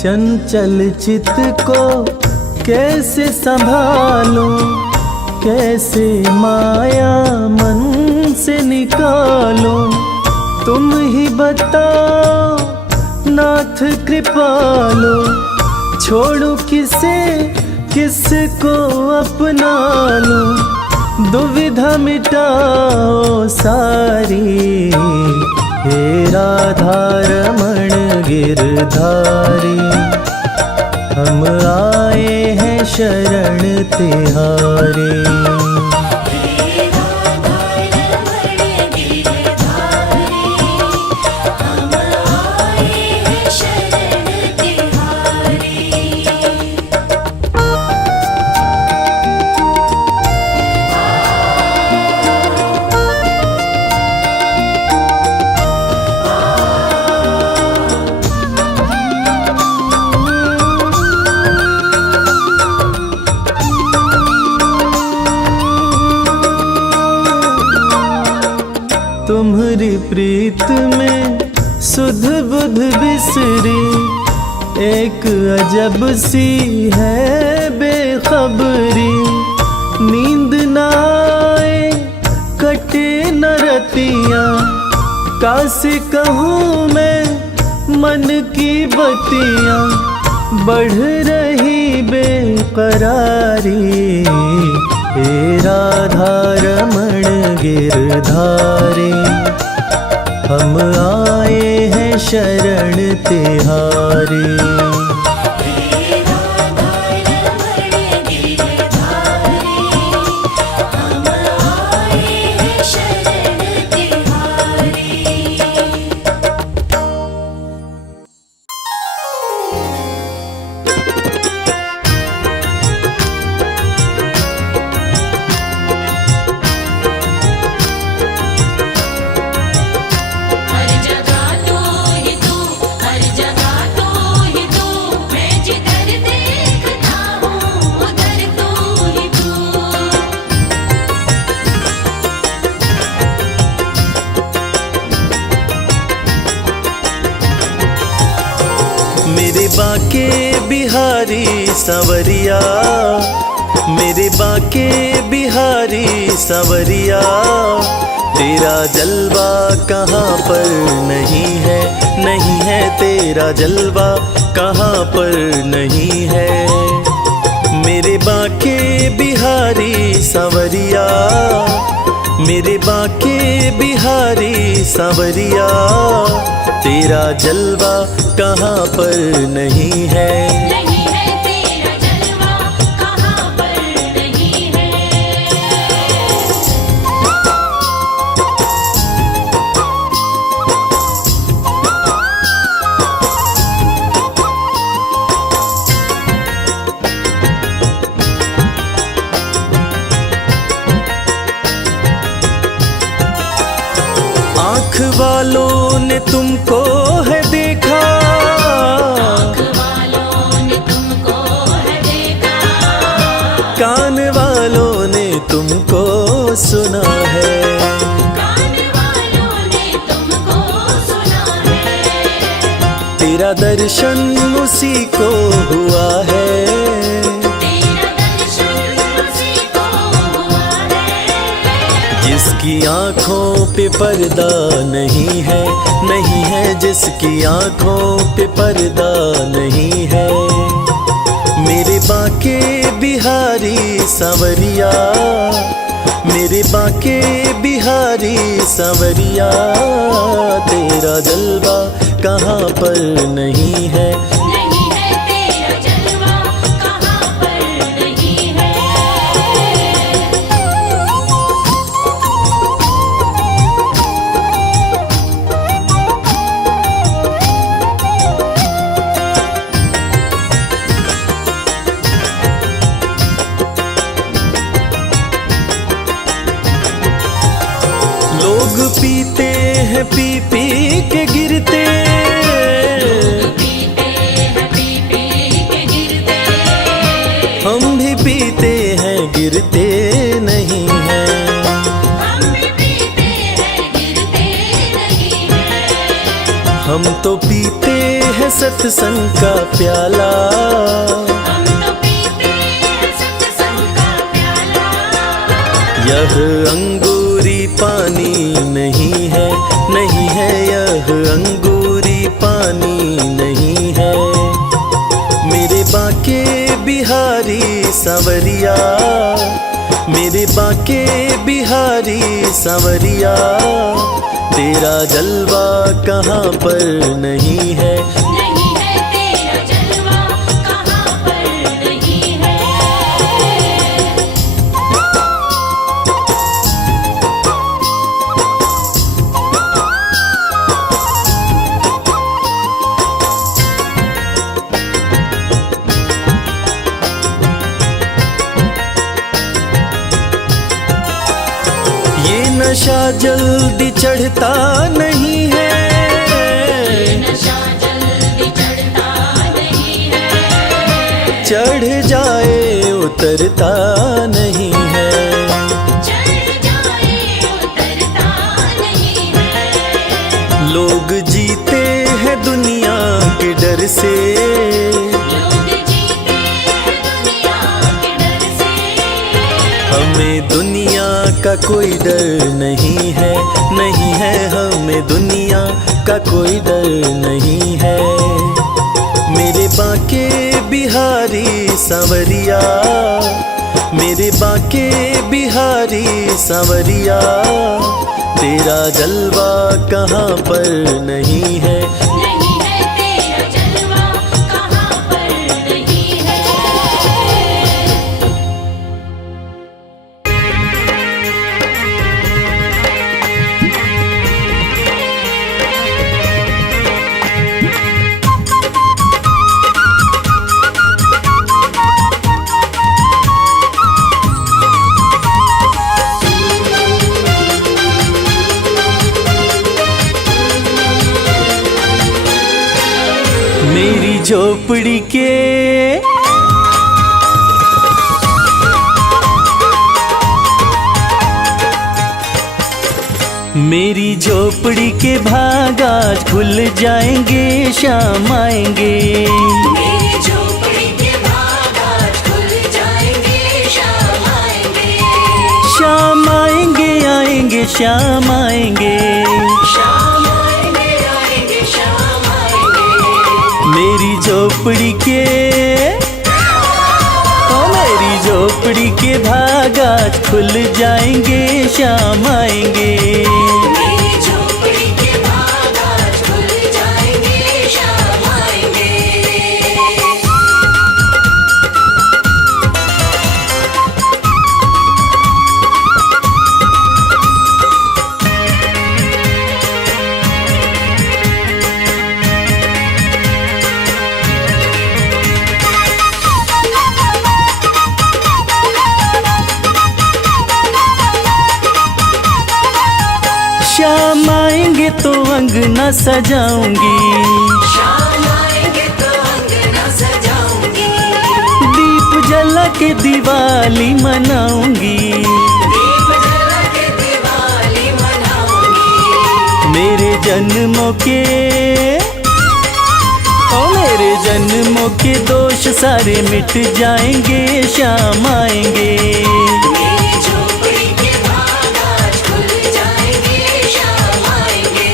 चंचल चित को कैसे संभालूं, कैसे माया मन से निकालूं। तुम ही बताओ नाथ कृपालु, छोड़ूं किसे किसको अपना लूं। दुविधा मिटाओ सारी, हे राधा रमण गिरधारी, हम आए हैं शरण तिहारी। तुम्हारी प्रीत में सुध बुध बिसरी, एक अजब सी है बेखबरी। नींद न आए कटे न रतियाँ, कासे कहूँ मैं मन की बतियाँ। बढ़ रही बेकरारी, हे राधा रमण गिरधारी, हम आए हैं शरण तिहारी। हर जगह तो ही तू, हर जगह तो ही तू, मैं जिधर देखता हूँ उधर तो ही तू। मेरे बाके बिहारी सांवरिया, मेरे बाके बिहारी सांवरिया, तेरा जलवा कहाँ पर नहीं है, नहीं है तेरा जलवा कहाँ पर नहीं है। मेरे बाके बिहारी सांवरिया, मेरे बाके बिहारी सांवरिया, तेरा जलवा कहाँ पर नहीं है। नहीं है तेरा जलवा कहाँ पर नहीं है। आँख वालों ने तुमको है देखा, आँख वालों ने तुमको है देखा, कान वालों ने तुमको सुना है। कान वालों ने तुमको सुना है। तेरा दर्शन उसी को हुआ है, तेरा दर्शन उसी को हुआ है। जिसकी आँखों पे पर्दा नहीं है, नहीं है जिसकी आँखों पे पर्दा नहीं है। मेरे बाके बिहारी सांवरिया, मेरे बाके बिहारी सांवरिया, तेरा जलवा कहाँ पर नहीं है। नहीं है तेरा जलवा कहाँ पर नहीं है। लोग पीते हैं पी पी के गिरते, पीते हैं पी पी के गिरते, हम भी पीते हैं गिरते नहीं हैं। हम भी पीते हैं गिरते नहीं हैं। हम तो पीते हैं सत्संग का प्याला, हम तो पीते हैं सत्संग का प्याला। यह अंगूरी पानी नहीं है, नहीं है यह अंगूरी पानी नहीं है। मेरे बाके बिहारी सांवरिया, मेरे बाके बिहारी सांवरिया, तेरा जलवा कहाँ पर नहीं है। नहीं है तेरा जलवा कहाँ पर नहीं है। ये नशा जल्दी चढ़ता नहीं है, नशा जल्दी चढ़ता नहीं है। चढ़ जाए उतरता नहीं है। चढ़ जाए उतरता नहीं है। लोग जीते हैं दुनिया के डर से, लोग जीते हैं दुनिया के डर से। हमें दुनिया का कोई डर नहीं है, नहीं है हमें दुनिया का कोई डर नहीं है। मेरे बाके बिहारी सांवरिया, मेरे बाके बिहारी सांवरिया, तेरा जलवा कहाँ पर नहीं है। नहीं है तेरा जलवा कहाँ पर नहीं है। मेरी झोपड़ी के मेरी झोपड़ी के भाग आज खुल जाएंगे, शाम आएंगे। मेरी झोपड़ी के भाग आज खुल जाएंगे, शाम आएंगे। शाम आएंगे, आएंगे, शाम आएंगे। शाम आएंगे, आएंगे, शाम आएंगे। मेरी झोपड़ी के ओ मेरी झोपड़ी के भाग आज खुल जाएंगे, शाम आएंगे। मेरी झोपड़ी के भाग आज खुल जाएंगे, शाम आएंगे। शाम आएंगे तो अंगना सजाऊंगी, शाम आएंगे तो अंगना सजाऊंगी। दीप जला के दिवाली मनाऊंगी। दीप जला के दिवाली मनाऊंगी। मेरे जन्मों के ओ मेरे जन्मों के दोष सारे मिट जाएंगे, शाम आएंगे। मेरी झोपड़ी के भाग आज खुल जाएंगे, शाम आएंगे।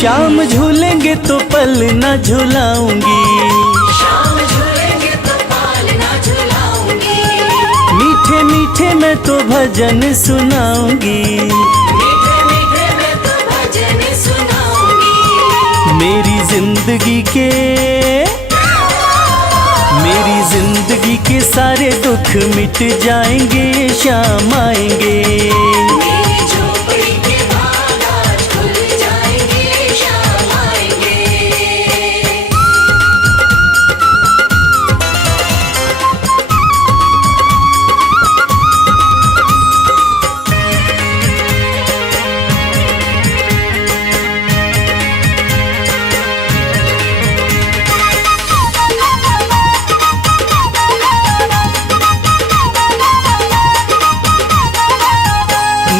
शाम झूलेंगे तो पल न झुलाऊंगी। शाम झूलेंगे तो पाल ना झुलाऊंगी। मीठे मीठे मैं तो भजन सुनाऊंगी। मीठे मीठे मैं तो भजन सुनाऊंगी। मेरी जिंदगी के सारे दुख मिट जाएंगे, शाम आएंगे। मेरी झोपड़ी के भाग आज खुल जाएंगे, शाम आएंगे।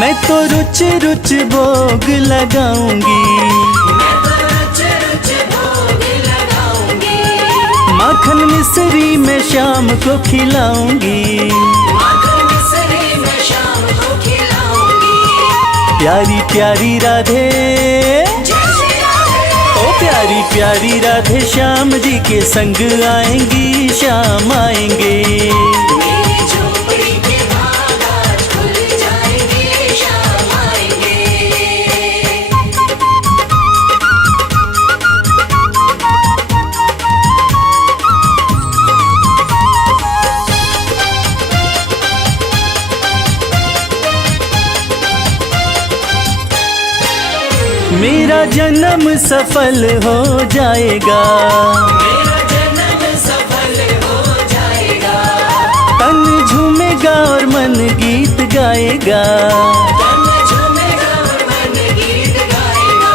मैं तो रुच रुच भोग लगाऊंगी। मैं तो रुच रुच भोग लगाऊंगी। माखन मिश्री में शाम को खिलाऊंगी। माखन मिश्री में शाम को खिलाऊंगी। प्यारी प्यारी राधे जय श्री राधे। ओ प्यारी प्यारी राधे श्याम जी के संग आएंगी, शाम आएंगे। मेरी झोपड़ी के भाग आज खुल जाएंगे, शाम आएंगे। मेरा जन्म सफल हो जाएगा। मेरा जन्म सफल हो जाएगा। तन झूमेगा और मन गीत गाएगा। तन झूमेगा और मन गीत गाएगा।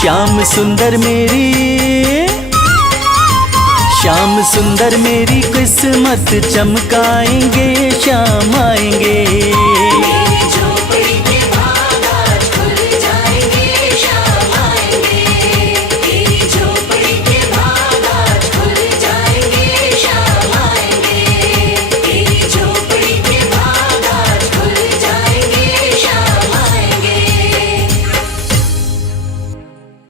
श्याम सुंदर मेरी किस्मत चमकाएंगे, शाम आएंगे।